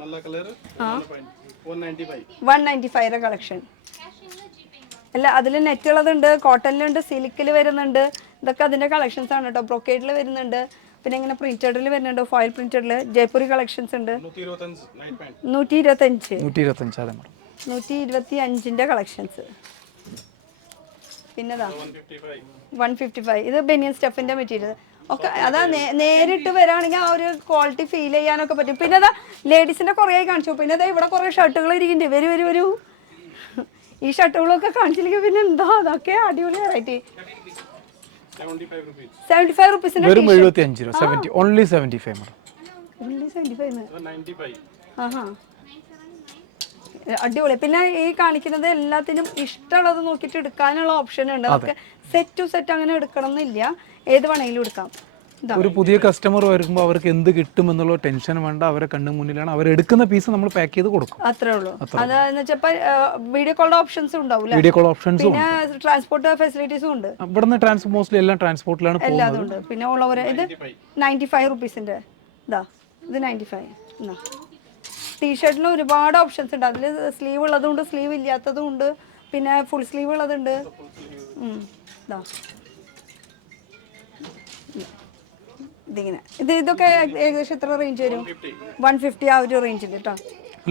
നല്ല കളർ 195 195 കളക്ഷൻ അല്ല അതിൽ നെറ്റ് ഉള്ളതുണ്ട്, കോട്ടണിലുണ്ട്, സിൽക്കിൽ വരുന്നുണ്ട്. ഇതൊക്കെ അതിന്റെ കളക്ഷൻസ് ആണ് കേട്ടോ. ബ്രൊക്കേഡിൽ വരുന്നുണ്ട്, പിന്നെ ഇങ്ങനെ പ്രിന്റഡിൽ വരുന്നുണ്ട്, ഫോയിൽ പ്രിന്റഡിൽ ജയ്പൂരി കളക്ഷൻസ് ഉണ്ട്. 125 കളക്ഷൻസ്. പിന്നെതാ 155 ഇത് ബനിയൻ സ്റ്റഫിന്റെ മെറ്റീരിയൽ ഒക്കെ. അതാ നേരിട്ട് വരാണെങ്കിൽ ആ ഒരു ക്വാളിറ്റി ഫീൽ ചെയ്യാനൊക്കെ പറ്റും. പിന്നെ അതാ ലേഡീസിന്റെ കുറേ കാണിച്ചു. പിന്നെ അതാ ഇവിടെ കുറേ ഷർട്ടുകൾ ഇരിക്കുന്നുണ്ട്. വരൂ ഈ ഷർട്ടുകളൊക്കെ കാണിച്ചില്ലെങ്കിൽ പിന്നെ എന്താ, അതൊക്കെ അടിപൊളി വെറൈറ്റി. 75 റുപ്പീസിന്റെ വെറും 75 രൂപ. 70 ഓൺലി 75 മാഡം. ഓൺലി 75. അടിപൊളി. പിന്നെ ഈ കാണിക്കുന്നത് എല്ലാത്തിനും ഇഷ്ടമുള്ളത് നോക്കിയിട്ട് എടുക്കാനുള്ള ഓപ്ഷൻ ഉണ്ട്. നമുക്ക് സെറ്റ് ടു സെറ്റ് അങ്ങനെ എടുക്കണം എന്നില്ല, ഏത് വേണമെങ്കിലും എടുക്കാം. ഒരു പുതിയ കസ്റ്റമർ വരുമ്പോൾ അവർക്ക് എന്ത് കിട്ടും എന്നുള്ള ടെൻഷൻ വേണ്ട. അവരെ കണ്ണു മുന്നിലാണ് അവർ എടുക്കുന്ന പീസ് നമ്മൾ പാക്ക് ചെയ്ത് കൊടുക്കും. അത്രേ ഉള്ളൂ. അതെന്ന് വെച്ചപ്പോൾ വീഡിയോ കോളിന്റെ ഓപ്ഷൻസ് ഉണ്ടാവും, വീഡിയോ കോൾ ഓപ്ഷൻസും പിന്നെ ട്രാൻസ്പോർട്ട് ഫെസിലിറ്റീസും ഉണ്ട്. ഇവിടുന്ന് മോസ്റ്റ്ലി എല്ലാം ട്രാൻസ്പോർട്ടിലാണ് എല്ലാതും ഉണ്ട്. പിന്നെ ഉള്ളവർ ഇത് 95 റുപ്പീസിന്റെ ഇതാ, ഇത് 95. ടീഷർട്ടിന് ഒരുപാട് ഓപ്ഷൻസ് ഉണ്ട്. അതിൽ സ്ലീവ് ഉള്ളതും ഉണ്ട്, സ്ലീവ് ഇല്ലാത്തതും ഉണ്ട്, പിന്നെ ഫുൾ സ്ലീവ് ഉള്ളതുണ്ട്. ഇതിങ്ങനെ ഇതൊക്കെ ഏകദേശം എത്ര റേഞ്ച് വരും? 150 ആ ഒരു റേഞ്ചിൽ കേട്ടോ.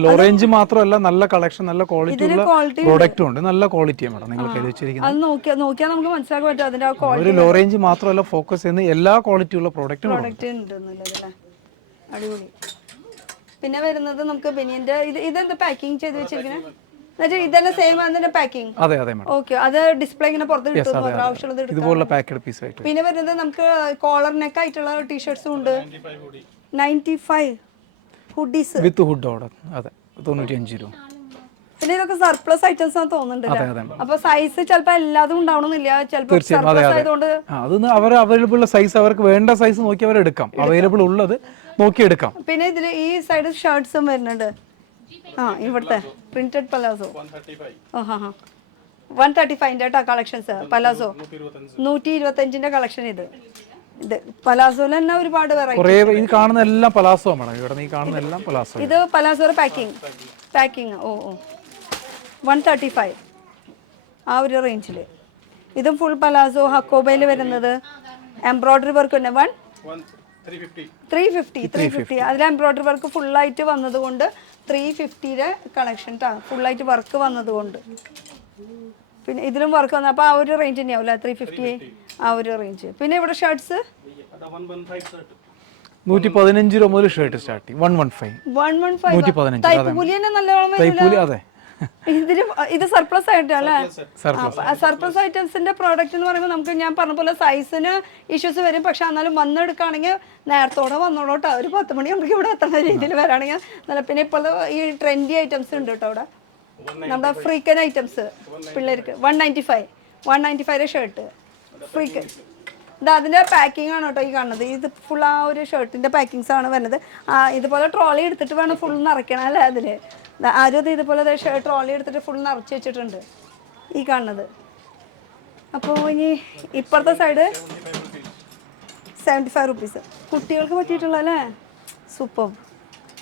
ലോ റേഞ്ച് മാത്രമല്ല, നല്ല കളക്ഷൻ, നല്ല ക്വാളിറ്റി ഉള്ള പ്രോഡക്റ്റും ഉണ്ട്. നല്ല ക്വാളിറ്റിയാണ് മാഡം നിങ്ങൾക്ക് വെച്ചിരിക്കുന്നത്. അത് നോക്കിയാൽ നമുക്ക് മനസ്സിലാക്കാൻ പറ്റും അതിന്റെ ആ ക്വാളിറ്റി. ഒരു ലോ റേഞ്ച് മാത്രമല്ല, ഫോക്കസ് ചെയ്യുന്ന എല്ലാ ക്വാളിറ്റി ഉള്ള പ്രോഡക്റ്റ് ഉണ്ട് എന്നുള്ളതല്ലേ. അടിപൊളി. പിന്നെ വരുന്നത് നമുക്ക് ബനിയന്റെ ഇതെന്താ പാക്കിംഗ് ചെയ്ത് വെച്ചിരിക്കുന്നത്? ഇതന്നെ സെയിം അതിന്റെ പാക്കിംഗ്. അതെ അതെ മാഡം. ഓക്കെ, അത് ഡിസ്പ്ലേ ഇങ്ങനെ പുറത്ത് കിട്ടും, ആവശ്യമുള്ളത് ഇതുപോലുള്ള പാക്കഡ് പീസ് ആയിട്ട്. പിന്നെ വരുന്നത് നമുക്ക് കോളർ നെക്ക് ആയിട്ടുള്ള ടീഷർട്ട്സും ഉണ്ട്. 95 ഹുഡീസ് വിത്ത് ഹുഡ് ഓർഡർ. അതെ, 95 രൂപ. പിന്നെ ഇതൊക്കെ സർപ്ലസ് ഐറ്റംസ് ആണെന്ന് തോന്നുന്നുണ്ട്. അപ്പൊ സൈസ് ചിലപ്പോ എല്ലാതും ഉണ്ടാവണമെന്നില്ല, ചിലപ്പോൾ സർപ്ലസ് ആയതുകൊണ്ട് അത് അവർ അവൈലബിൾ ഉള്ള സൈസ്, അവർക്ക് വേണ്ട സൈസ് നോക്കി അവർ എടുക്കാം. അവൈലബിൾ ഉള്ളത് നോക്കി എടുക്കാം. പിന്നെ ഇതിൽ ഈ സൈഡ് ഷർട്ട്സും വരുന്നുണ്ട്. ഇവിടുത്തെ printed palazzo 135 collections. Palazzo 125 collection. ഇത് പലാസോയിൽ തന്നെ ഒരുപാട് വെറൈറ്റി. ഈ കാണുന്ന എല്ലാം പലാസോ ആണ്. ഇവിടെ ഈ കാണുന്ന എല്ലാം പലാസോ. ഇത് പലാസോയുടെ പാക്കിംഗ് 135 ആ ഒരു റേഞ്ചിൽ. ഇതും ഫുൾ പലാസോ ഹക്കോബയിൽ വരുന്നത്. എംബ്രോയിഡറി വർക്ക് തന്നെ 350. അതിൽ എംബ്രോയിഡറി വർക്ക് ഫുള്ളായിട്ട് വന്നതുകൊണ്ട് 350 കളക്ഷൻ ട്ടാ. ഫുള്ളായിട്ട് വർക്ക് വന്നതുകൊണ്ട്. പിന്നെ ഇതിലും വർക്ക് വന്ന അപ്പോൾ ആ ഒരു റേഞ്ച് തന്നെയാവില്ല, 350 ആ ഒരു റേഞ്ച്. പിന്നെ ഇവിടെ ഷർട്ട്സ് 115 രൂപ മുതൽ ഷർട്ട് സ്റ്റാർട്ട് ചെയ്യും. 115 തൈപ്പുകൂലി തന്നെ നല്ലോണം തൈപ്പൂലി. അതെ, ഇത് സർപ്ലസ് ആയിട്ടല്ലേ. സർപ്ലസ് ഐറ്റംസിന്റെ പ്രോഡക്റ്റ് എന്ന് പറയുമ്പോൾ നമുക്ക് ഞാൻ പറഞ്ഞ പോലെ സൈസിന് ഇഷ്യൂസ് വരും. പക്ഷെ എന്നാലും വന്നെടുക്കുകയാണെങ്കിൽ നേരത്തോടെ വന്നോളൂട്ടോ. ഒരു 10 മണിയാകുമ്പോൾ ഇവിടെ എത്തുന്ന രീതിയിൽ വരാണെങ്കിൽ നല്ല. പിന്നെ ഇപ്പോൾ ഈ ട്രെൻഡി ഐറ്റംസ് ഉണ്ട് കേട്ടോ ഇവിടെ. നമ്മുടെ ഫ്രീക്കൻ ഐറ്റംസ് പിള്ളേർക്ക് 195 ഷർട്ട് ഫ്രീക്കൻ. അതിന്റെ പാക്കിംഗ് ആണ് കേട്ടോ ഈ കാണുന്നത്. ഇത് ഫുൾ ആ ഒരു ഷർട്ടിന്റെ പാക്കിങ്സ് ആണ് വരുന്നത്. ഇതുപോലെ ട്രോളി എടുത്തിട്ട് വേണം ഫുൾ നിറയ്ക്കണം അല്ലേ അതില്. ആരും ഇതുപോലെ ട്രോളി എടുത്തിട്ട് ഫുൾ നിറച്ച് വെച്ചിട്ടുണ്ട് ഈ കാണുന്നത്. അപ്പോൾ ഇനി ഇപ്പുറത്തെ സൈഡ് 75 റുപ്പീസ്. കുട്ടികൾക്ക് പറ്റിയിട്ടുള്ള അല്ലേ. സൂപ്പർ.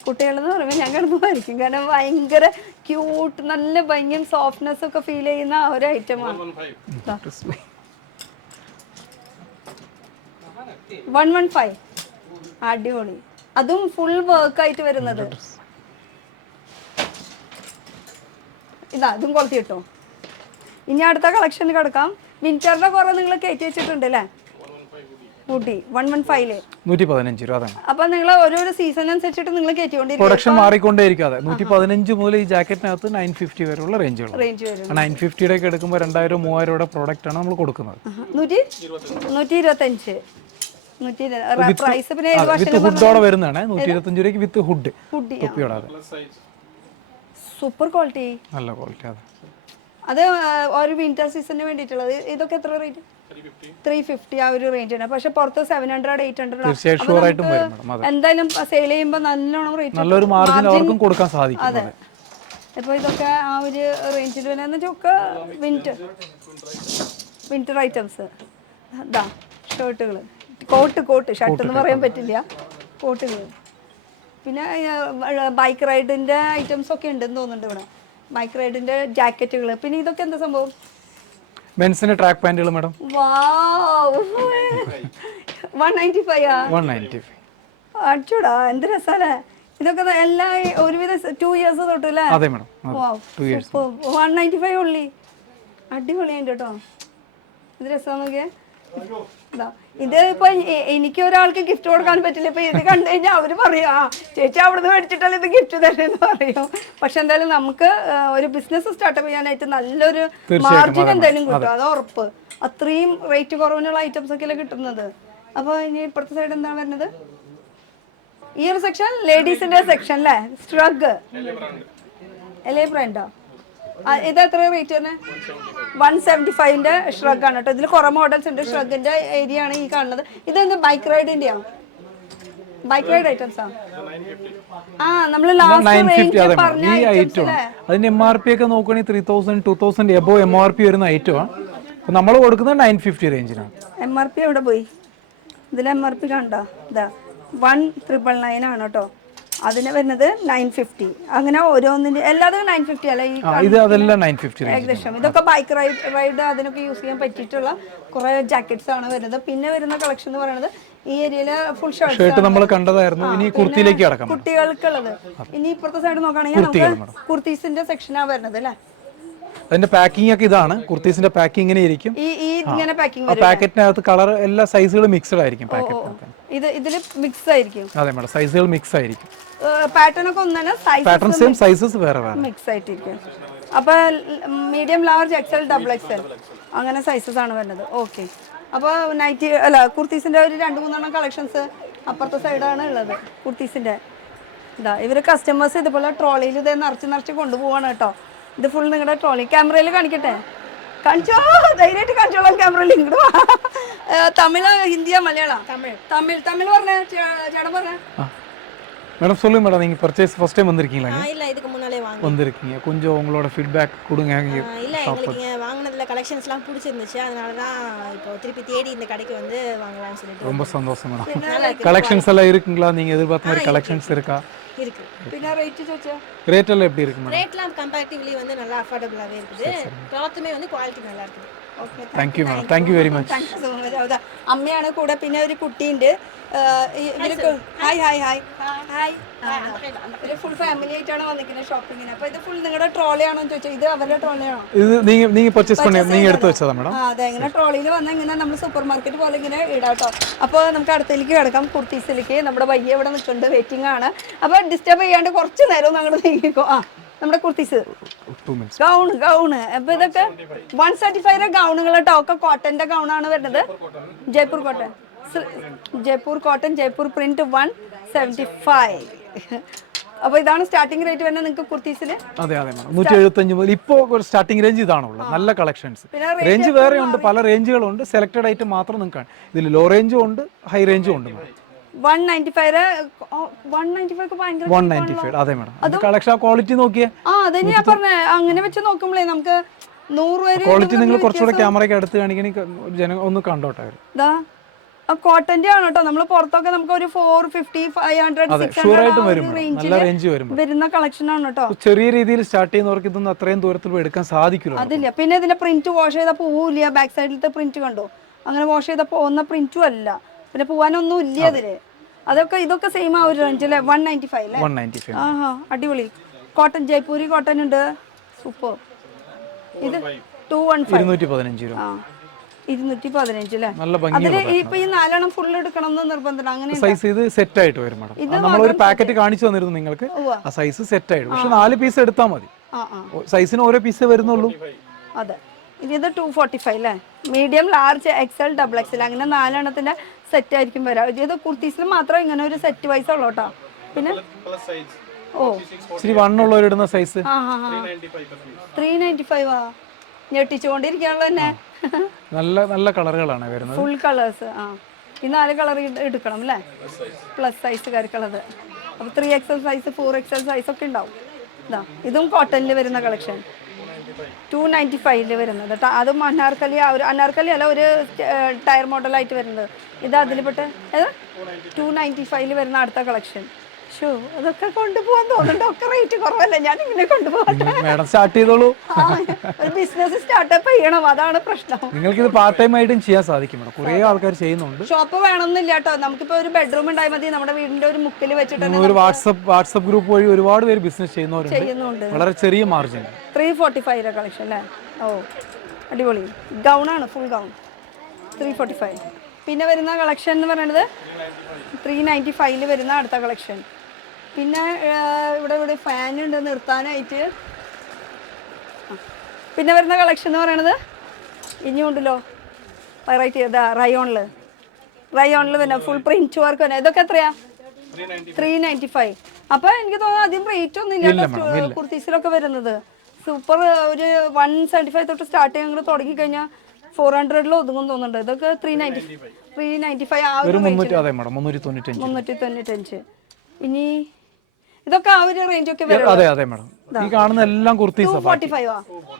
കുട്ടികളെന്ന് പറയുമ്പോൾ ഞാൻ കിടന്നുമായിരിക്കും, കാരണം ഭയങ്കര ക്യൂട്ട്, നല്ല ഭംഗിയും സോഫ്റ്റ്നെസ് ഒക്കെ ഫീൽ ചെയ്യുന്ന ഒരു ഐറ്റമാണ്. 115 അടിപൊളി. അതും ഫുൾ വർക്കായിട്ട് വരുന്നത്. ഇതും ക്വാളിറ്റി കിട്ടും. ഇനി അടുത്ത കളക്ഷന് കിടക്കാം. വിന്ററിന്റെ കുറെ നിങ്ങൾ കയറ്റി വെച്ചിട്ടുണ്ട് അല്ലേ. ഊട്ടി 115 115 രൂപ. അപ്പൊ നിങ്ങൾ ഓരോരോ സീസൺ അനുസരിച്ചിട്ട് നിങ്ങൾ കയറ്റിക്കൊണ്ടിരിക്കും. പ്രൊഡക്ഷൻ മാറിക്കൊണ്ടേയിരിക്കും. 115 മുതൽ ഈ ജാക്കറ്റിനകത്ത് 950 വരെയുള്ള റേഞ്ച് വരും. 950 ഒക്കെ എടുക്കുമ്പോൾ 2000-3000 രൂപയുടെ പ്രോഡക്റ്റ് ആണ് നമ്മൾ കൊടുക്കുന്നത്. 125 പ്രൈസ്. പിന്നെ വിത്ത് ഹുഡോടെ വരുന്നതാണ് 125 രൂപയ്ക്ക് വിത്ത് ഹുഡ് തൊപ്പിയോടെ. സൂപ്പർ ക്വാളിറ്റി, നല്ല ക്വാളിറ്റി. അത് ഒരു വിന്റർ സീസണിന് വേണ്ടിയിട്ടുള്ളത്. ഇതൊക്കെ എത്ര റേറ്റ്? 350 ആ ഒരു റേഞ്ച് ആണ്. പക്ഷെ പുറത്ത് 700-800 എന്തായാലും സെയിൽ ചെയ്യുമ്പോൾ നല്ലോണം റേറ്റ്, നല്ലൊരു മാർജിൻ അവർക്കും കൊടുക്കാൻ സാധിക്കും. അതെ. ഇപ്പോൾ ഇതൊക്കെ ആ ഒരു റേഞ്ചിൽ വരുന്ന ഒക്കെ വിന്റർ ഐറ്റംസ്. ഷർട്ടുകൾ, കോട്ട് ഷർട്ട് എന്ന് പറയാൻ പറ്റില്ല, കോട്ടുകൾ പിന്നെ ബൈക്ക് റൈഡിൻ്റെ ഐറ്റംസ് ഒക്കെ ഉണ്ടെന്ന് തോന്നുന്നുണ്ട് ഇവിടെ. ബൈക്ക് റൈഡിൻ്റെ ജാക്കറ്റുകൾ. പിന്നെ ഇതൊക്കെ എന്താ സംഭവം? മെൻസിന്റെ ട്രാക്ക് പാന്റുകൾ മാഡം. വാവ് 195 195. അടിച്ചോടാ, എന്ത് രസാലേ. ഇതൊക്കെ എല്ലാ ഒരുവിധം 2 ഇയേഴ്സ് തൊട്ടല്ലേ? അതെ മാഡം. 195 ഉള്ളി. അടിപൊളിയുണ്ട് കേട്ടോ. ഇത് രസം നോക്കിയേ. ഇത് ഇപ്പൊ എനിക്ക് ഒരാൾക്ക് ഗിഫ്റ്റ് കൊടുക്കാൻ പറ്റില്ല. ഇപ്പൊ ഇത് കണ്ടു കഴിഞ്ഞാൽ അവര് പറയാ ചേച്ചി അവിടുന്ന് മേടിച്ചിട്ടല്ല ഇത് ഗിഫ്റ്റ് തരുമെന്ന് പറയും. പക്ഷെ എന്തായാലും നമുക്ക് ഒരു ബിസിനസ് സ്റ്റാർട്ടപ്പ് ചെയ്യാനായിട്ട് നല്ലൊരു മാർജിൻ എന്തായാലും കിട്ടും, അത് ഉറപ്പ്. അത്രയും റേറ്റ് കുറവിനുള്ള ഐറ്റംസ് ഒക്കെ കിട്ടുന്നത്. അപ്പൊ ഇനി ഇപ്പുറത്തെ സൈഡ് എന്താണ് വരുന്നത്? ഈ ഒരു സെക്ഷൻ ലേഡീസിന്റെ സെക്ഷൻ അല്ലേ? സ്ട്രഗ് എല്ലേ ബ്രാൻഡോ? ഇത് എത്ര റേറ്റ് തന്നെ? 175ന്റെ ഷ്രഗ് ആണ് കേട്ടോ. ഇതിൽ കുറെ മോഡൽസ് ഉണ്ട്. ഷ്രഗിന്റെ ഏരിയ ആണ് ഈ കാണുന്നത്. ഇതെന്ത് ബൈക്ക് റൈഡിന്റെ ആണ്? ബൈക്ക് റൈഡ് ഐറ്റംസ് ആണ്. നമ്മള് ലാസ്റ്റ് പറഞ്ഞ അതിന്റെ MRP ഒക്കെ നോക്കുകയാണെങ്കിൽ 3000 2000 എബോ MRP വരുന്ന ഐറ്റമാണ്. നമ്മൾ കൊടുക്കുന്നത് 950 റേഞ്ചിനാണ്. MRP എവിടെ പോയി? ഇതിൽ MRP കണ്ടോ? ഇതാ 1999 ആണ് കേട്ടോ. അതിന് വരുന്നത് 950. അങ്ങനെ ഓരോന്നിന്റെ എല്ലാതും 950 അല്ല ഈ അതെല്ലാം 950 ഏകദേശം. ഇതൊക്കെ ബൈക്ക് റൈഡ് അതിനൊക്കെ യൂസ് ചെയ്യാൻ പറ്റിയിട്ടുള്ള കുറെ ജാക്കറ്റ്സ് ആണ് വരുന്നത്. പിന്നെ വരുന്ന കളക്ഷൻ എന്ന് പറയുന്നത് ഈ ഏരിയയില് ഫുൾ ഷർട്ട് നമ്മൾ കണ്ടതായിരുന്നു. ഇനി കുർത്തിയിലേക്ക് കടക്കാം. കുട്ടികൾക്കുള്ളത്. ഇനി ഇപ്പുറത്തെ സൈഡ് നോക്കുകയാണെങ്കിൽ നമുക്ക് കുർത്തീസിന്റെ സെക്ഷനാണ് വരുന്നത് അല്ലേ? അതിന്റെ പാക്കിംഗ് ഒക്കെ ഇതാണ്. കുർത്തീസിന്റെ പാക്കിംഗ് ഇങ്ങനെ ഇരിക്കും. ഇങ്ങനെ പാക്കിംഗ് പാക്കറ്റിനകത്ത് കളർ എല്ലാ സൈസുകളും മിക്സ്ഡ് ആയിരിക്കും. ഇതില് മിക്സ് ആയിരിക്കും. അതെ മേഡം, സൈസുകൾ മിക്സ് ആയിരിക്കും. പാറ്റേൺ ഒക്കെ ഒന്നാണ്, പാറ്റേൺ സെയിം, സൈസസ് വേറെ വേറെ മിക്സ് ആയിട്ടിരിക്കും. അപ്പൊ മീഡിയം, ലാർജ്, XL, XXL അങ്ങനെ സൈസസ് ആണ് വരുന്നത്. ഓക്കെ. അപ്പോൾ നൈറ്റി അല്ല കുർത്തീസിന്റെ ഒരു 2-3 കളക്ഷൻസ് അപ്പുറത്തെ സൈഡാണ് ഉള്ളത് കുർത്തീസിന്റെ. ഇതാ ഇവര് കസ്റ്റമേഴ്സ് ഇതുപോലെ ട്രോളിയിൽ ഇത് നിറച്ച് കൊണ്ടുപോവാണ് കേട്ടോ. ഇത് ഫുൾ നിങ്ങളുടെ ട്രോളി. ക്യാമറയിൽ കാണിക്കട്ടെ? കാണിച്ചോ, ധൈര്യമായിട്ട് കാണിച്ചോളാം ക്യാമറയിൽ. ഇങ്ങോട്ട് തമിഴ്, ഹിന്ദിയാ, മലയാളം? തമിഴ് പറഞ്ഞ ചേട്ടൻ പറഞ്ഞ. மேடம் சொல்லுங்க மேடம், நீங்க பர்ச்சேஸ் ஃபர்ஸ்ட் டைம் வந்திருக்கீங்களா? இல்ல இதுக்கு முன்னாலே வந்திருக்கீங்க. கொஞ்சம் உங்களோட ஃபீட்பேக் கொடுங்க. இல்ல எங்களுக்கு இங்க வாங்குனதுல கலெக்ஷன்ஸ்லாம் பிடிச்சிருந்துச்சு, அதனால தான் இப்போ திருப்பி தேடி இந்த கடைக்கு வந்து வாங்கலாம்னு சொல்லிட்டு. ரொம்ப சந்தோஷம் மேடம். கலெக்ஷன்ஸ் எல்லாம் இருக்குங்களா? நீங்க எதிர்பார்த்த மாதிரி கலெக்ஷன்ஸ் இருக்கா? இருக்கு. பின்ன ரேட் ചോദിച്ചാ ரேட் எல்லாம் எப்படி இருக்கு மேடம்? ரேட்லாம் கம்பேரிட்டிவ்லி வந்து நல்லா அஃபோர்டபிளாவே இருக்குது. கிளாத்துமே வந்து குவாலிட்டி நல்லா இருக்குது. Okay, thank you madam. Thank you very much. Thank you so much. അമ്മയാണ് കൂടെ, പിന്നെ ഒരു കുട്ടിയുണ്ട്. ഇവർക്ക് ഹായ് ഒരു ഫുൾ ഫാമിലി ആയിട്ടാണ് വന്നിരിക്കുന്നത് ഷോപ്പിങ്ങിന്. അപ്പൊ ഇത് ഫുൾ നിങ്ങളുടെ ട്രോളിയാണോ ചോദിച്ചാൽ? ഇത് അവരുടെ ട്രോളിയാണോ? ഇത് നീங்க പർച്ചേസ് பண்ணி நீங்க എടുത്തു വെച്ചതാ മാഡം? അതെ, ഇങ്ങനെ ട്രോളിയിൽ വന്നാൽ ഇങ്ങനെ നമ്മൾ സൂപ്പർ മാർക്കറ്റ് പോലെ ഇങ്ങനെ ഇടാട്ടോ. അപ്പോൾ നമുക്ക് അടുത്തേക്ക് കിടക്കാം, കുർത്തീസിലേക്ക്. നമ്മുടെ ഭയ്യ ഇവിടെ നിൽക്കുന്നുണ്ട്, വെയിറ്റിംഗ് ആണ്. അപ്പൊ ഡിസ്റ്റർബ് ചെയ്യാണ്ട് കുറച്ച് നേരം അങ്ങോട്ട് നീങ്ങിക്കോ. നമ്മുടെ കുർത്തീസ് ഗൗണ്. അപ്പൊ ഇതൊക്കെ 175 ഗൗണുകൾ കേട്ടോ. ഒക്കെ കോട്ടന്റെ ഗൗണാണ് വരുന്നത്. Jaipur cotton, Jaipur print 175. അപ്പൊ ഇതാണ് സ്റ്റാർട്ടിംഗ് റേറ്റ് വരുന്നത് നിങ്ങൾക്ക് കുർത്തീസിൽ? അതെ അതെ മാഡം, 175 മുതൽ ഇപ്പോ സ്റ്റാർട്ടിംഗ് റേഞ്ച് ഇതാണുള്ളത്. നല്ല കളക്ഷൻസ്. റേഞ്ച് വേറെ ഉണ്ട്, പല റേഞ്ചുകളുണ്ട്. സെലക്ടഡ് ഐറ്റം മാത്രം നിങ്ങൾക്ക് ഇതിൽ ലോ റേഞ്ചും ഉണ്ട്, ഹൈ റേഞ്ചും ഉണ്ട്. 195 അതെ മാഡം. കളക്ഷൻ ക്വാളിറ്റി നോക്കിയേ. അതെ ഞാൻ പറഞ്ഞ അങ്ങനെ വെച്ച് നോക്കുമ്പോഴേ നമുക്ക് 100 ക്വാളിറ്റി നിങ്ങൾ കുറച്ചുകൂടെ ക്യാമറയ്ക്ക് അടുത്ത് കാണിക്കണെങ്കിൽ ജനം ഒന്ന് കണ്ടോട്ടെ. കോട്ടന്റെ ആണ് കേട്ടോ. നമ്മൾ പുറത്തൊക്കെ നമുക്ക് ഒരു 450, 500, 600 വരുന്ന കളക്ഷൻ ആണ് കേട്ടോ. ചെറിയ രീതിയിൽ സ്റ്റാർട്ട് ചെയ്യുന്നവർക്ക് ഇതൊന്നും അത്രയും ദൂരത്തിൽ എടുക്കാൻ സാധിക്കില്ല. അതില്ല. പിന്നെ ഇതിന്റെ പ്രിന്റ് വാഷ് ചെയ്താൽ പോവില്ല. ബാക്ക് സൈഡിലത്തെ പ്രിന്റ് കണ്ടോ? അങ്ങനെ വാഷ് ചെയ്താൽ പോകുന്ന പ്രിന്റും അല്ല. പിന്നെ പോവാനൊന്നും ഇല്ല അതില്. ഇതൊക്കെ സെയിം ആ ഒരു റേഞ്ച് അല്ലേ? 195 അല്ലേ? 195. അടിപൊളി കോട്ടൺ. ജയ്പൂരി കോട്ടൺ ഉണ്ട്, സൂപ്പർ. ഇത് 215 അല്ലേ? അതില് ഇപ്പൊ ഈ 4 ഫുൾ എടുക്കണം എന്ന് നിർബന്ധം? അങ്ങനെ സൈസ് ഇത് സെറ്റ് ആയിട്ട് വരും മാഡം. നമ്മളൊരു പാക്കറ്റ് കാണിച്ചു തന്നിരുന്നു നിങ്ങൾക്ക്. ആ സൈസ് സെറ്റ് ആയിട്ട്, പക്ഷെ 4 പീസ് എടുത്താൽ മതി. സൈസിന് ഓരോ പീസേ വരുന്നുള്ളൂ. അതെ. ഇത് 245 അല്ലേ? മീഡിയം, ലാർജ്, XL, XXL അങ്ങനെ 4 എണ്ണത്തിന്റെ സെറ്റ് ആയിരിക്കും വരാം. ഇത് കുർത്തീസിൽ മാത്രം ഇങ്ങനെ ഒരു സെറ്റ് വൈസ് ഉള്ളൂ കേട്ടോ. പിന്നെ ഇച്ചിരി വണ്ണുള്ളവരിടുന്ന സൈസ് 395. ഞെട്ടിച്ചുകൊണ്ടിരിക്കാനുള്ള തന്നെ നല്ല നല്ല കളറുകളാണ് വരുന്നത്. Full colours. ഈ 4 കളർ എടുക്കണം അല്ലേ? പ്ലസ് സൈസ് കരുക്കളത്. അപ്പൊ 3XL സൈസ്, 4XL സൈസ് ഒക്കെ ഉണ്ടാവും. ഇതും കോട്ടണിൽ വരുന്ന കളക്ഷൻ 295 വരുന്നത്. അതും അനാർക്കലി അല്ല, ഒരു ടയർ മോഡലായിട്ട് വരുന്നത്. ഇത് അതിൽപ്പെട്ട് 295 വരുന്ന അടുത്ത കളക്ഷൻ. ഷോ അതൊക്കെ കൊണ്ടുപോകാൻ തോന്നുന്നുണ്ട്. ഒക്കെ റേറ്റ് കുറവല്ല, ഞാൻ ഇങ്ങനെ കൊണ്ടുപോകാം. മാഡം സ്റ്റാർട്ട് ചെയ്തോളൂ. ഒരു ബിസിനസ് സ്റ്റാർട്ടപ്പ് ചെയ്യണം, അതാണ് പ്രശ്നം. നിങ്ങൾക്ക് ഇത് പാർട്ട് ടൈം ആയിട്ടും ചെയ്യാൻ സാധിക്കും മേഡം. കുറേ ആൾക്കാർ ചെയ്യുന്നുണ്ട്. ഷോപ്പ് വേണമെന്നില്ല കേട്ടോ, നമുക്കിപ്പോ ഒരു ബെഡ്റൂം ഉണ്ടായാൽ മതി, നമ്മുടെ വീടിന്റെ ഒരു മുക്കിൽ വെച്ചിട്ട് ഒരു വാട്സപ്പ് ഗ്രൂപ്പ് വഴി ഒരുപാട് പേര് ബിസിനസ് ചെയ്യുന്നുണ്ട്. വളരെ ചെറിയ മാർജിൻ. 345 കളക്ഷൻ അല്ലേ? ഓ അടിപൊളി ഗൗൺ ആണ്, ഫുൾ ഗൗൺ 345. പിന്നെ വരുന്ന കളക്ഷൻ എന്ന് പറയുന്നത് 395 വരുന്ന അടുത്ത കളക്ഷൻ. പിന്നെ ഇവിടെ ഫാൻ ഉണ്ട് നിർത്താനായിട്ട്. പിന്നെ വരുന്ന കളക്ഷൻ എന്ന് പറയുന്നത് ഇനിയും ഉണ്ടല്ലോ വെറൈറ്റി. ഇതാ റയോണിൽ പിന്നെ ഫുൾ പ്രിന്റ് വർക്ക് തന്നെ. ഇതൊക്കെ എത്രയാ? 395. അപ്പൊ എനിക്ക് തോന്നുന്നു അധികം റേറ്റ് ഒന്നും ഇല്ല കുർത്തീസിലൊക്കെ വരുന്നത്. സൂപ്പർ ഒരു 175 തൊട്ട് സ്റ്റാർട്ട് ചെയ്യാൻ തുടങ്ങി കഴിഞ്ഞാൽ 400 ഒതുങ്ങും തോന്നുന്നുണ്ട്. ഇതൊക്കെ 395 ആ ഒരു 395. ഇനി ഇതൊക്കെ ആ ഒരു റേഞ്ച് ഒക്കെ വരും. അതെ അതെ മേഡം. ഈ കാണുന്ന എല്ലാം കുർത്തീസ്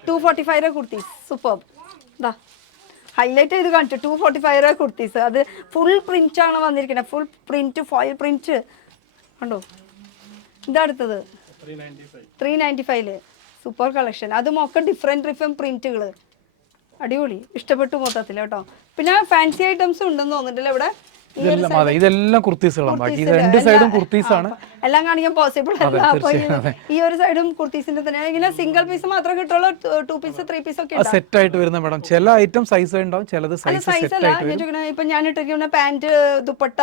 245 കുർത്തീസ് സൂപ്പർ. ഇതാ ഹൈലൈറ്റ് ചെയ്ത് കാണിച്ചു 245 കുർത്തീസ്. അത് ഫുൾ പ്രിന്റ് ആണ് വന്നിരിക്കുന്നത്, ഫുൾ പ്രിന്റ്, ഫോയിൽ പ്രിന്റ് കണ്ടോ. ഇതടുത്തത് 395 സൂപ്പർ കളക്ഷൻ. അതും ഒക്കെ ഡിഫറെന്റ് പ്രിന്റുകൾ. അടിപൊളി, ഇഷ്ടപ്പെട്ടു മൊത്തത്തിൽ കേട്ടോ. പിന്നെ ഫാൻസി ഐറ്റംസ് ഉണ്ടെന്ന് തോന്നുന്നുണ്ടല്ലോ ഇവിടെ. ഇതെല്ലാം കുർത്തീസുകളാണ്. ബാക്കി രണ്ട് സൈഡും കുർത്തീസാണ്. എല്ലാം കാണിക്കാൻ പോസിബിൾ അല്ല. അപ്പൊ ഈ ഒരു സൈഡും കുർത്തീസിന്റെ തന്നെ. ഇങ്ങനെ സിംഗിൾ പീസ് മാത്രമേ കിട്ടുള്ളൂ? 2 പീസ് 3 പീസ് ഒക്കെ സെറ്റ് ആയിട്ട് വരുന്ന മേഡം. ചില ഐറ്റം സൈസ് ഉണ്ടാവും, ചിലത് സൈസ് അല്ല. ഇപ്പൊ ഞാൻ ഇട്ടിരിക്കുന്ന പാന്റ്, ദുപ്പട്ട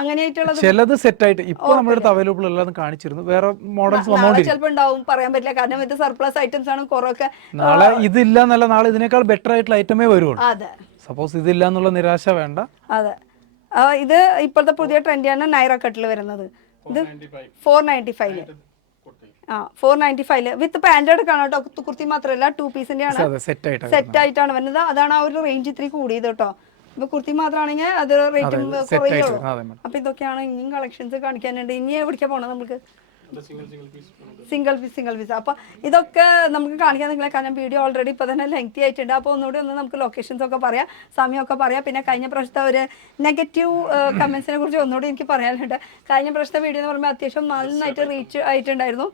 അങ്ങനെയായിട്ടുള്ളത് ചിലത് സെറ്റ് ആയിട്ട് ഇപ്പൊ നമ്മുടെ അടുത്ത് അവൈലബിൾ അല്ലാന്ന് കാണിച്ചിരുന്നു. വേറെ മോഡൽസ് വന്നോണ്ടിരിക്കും. ചിലപ്പോൾ ഉണ്ടാവും, പറയാൻ പറ്റില്ല. കാരണം ഇത് സർപ്ലസ് ഐറ്റംസ് ആണ് കുറൊക്കെ. നാളെ ഇതില്ല എന്നല്ല, നാളെ ഇതിനേക്കാൾ ബെറ്റർ ആയിട്ടുള്ള ഐറ്റമേ വരുള്ളൂ. അതെ, സപ്പോസ് ഇതില്ല എന്നുള്ള നിരാശ വേണ്ട. അതെ. ഇത് ഇപ്പോഴത്തെ പുതിയ ട്രെൻഡിയാണ് നൈറ കട്ടിൽ വരുന്നത്. ഇത് 495. 495 വിത്ത് പാന്റ് എടുക്കണം കേട്ടോ. കുർത്തി മാത്രമല്ല, 2 പീസിന്റെ ആണ്, സെറ്റ് ആയിട്ടാണ് വരുന്നത്. അതാണ് ആ ഒരു റേഞ്ച് ഇത്തിരി കൂടിയത് കേട്ടോ. ഇപ്പൊ കുർത്തി മാത്രമാണെങ്കിൽ അത് റേറ്റും കുറയുള്ളൂ. അപ്പൊ ഇതൊക്കെയാണ്. ഇനിയും കളക്ഷൻസ് കാണിക്കാനുണ്ട്. ഇനി എവിടേക്കാ പോണം നമുക്ക്? Single piece. അപ്പൊ ഇതൊക്കെ നമുക്ക് കാണിക്കാൻ നിങ്ങളെ, കാരണം വീഡിയോ ഓൾറെഡി ഇപ്പൊ തന്നെ ലെങ്തി ആയിട്ടുണ്ട്. അപ്പൊ ഒന്നുകൂടി നമുക്ക് ലൊക്കേഷൻസ് ഒക്കെ പറയാം, സമയമൊക്കെ പറയാം. പിന്നെ കഴിഞ്ഞ പ്രാവശ്യത്തെ ഒരു നെഗറ്റീവ് കമന്റ്സിനെ കുറിച്ച് ഒന്നുകൂടി എനിക്ക് പറയാനുണ്ട്. കഴിഞ്ഞ പ്രാവശ്യത്തെ വീഡിയോ എന്ന് പറയുമ്പോൾ അത്യാവശ്യം നന്നായിട്ട് റീച്ച് ആയിട്ടുണ്ടായിരുന്നു.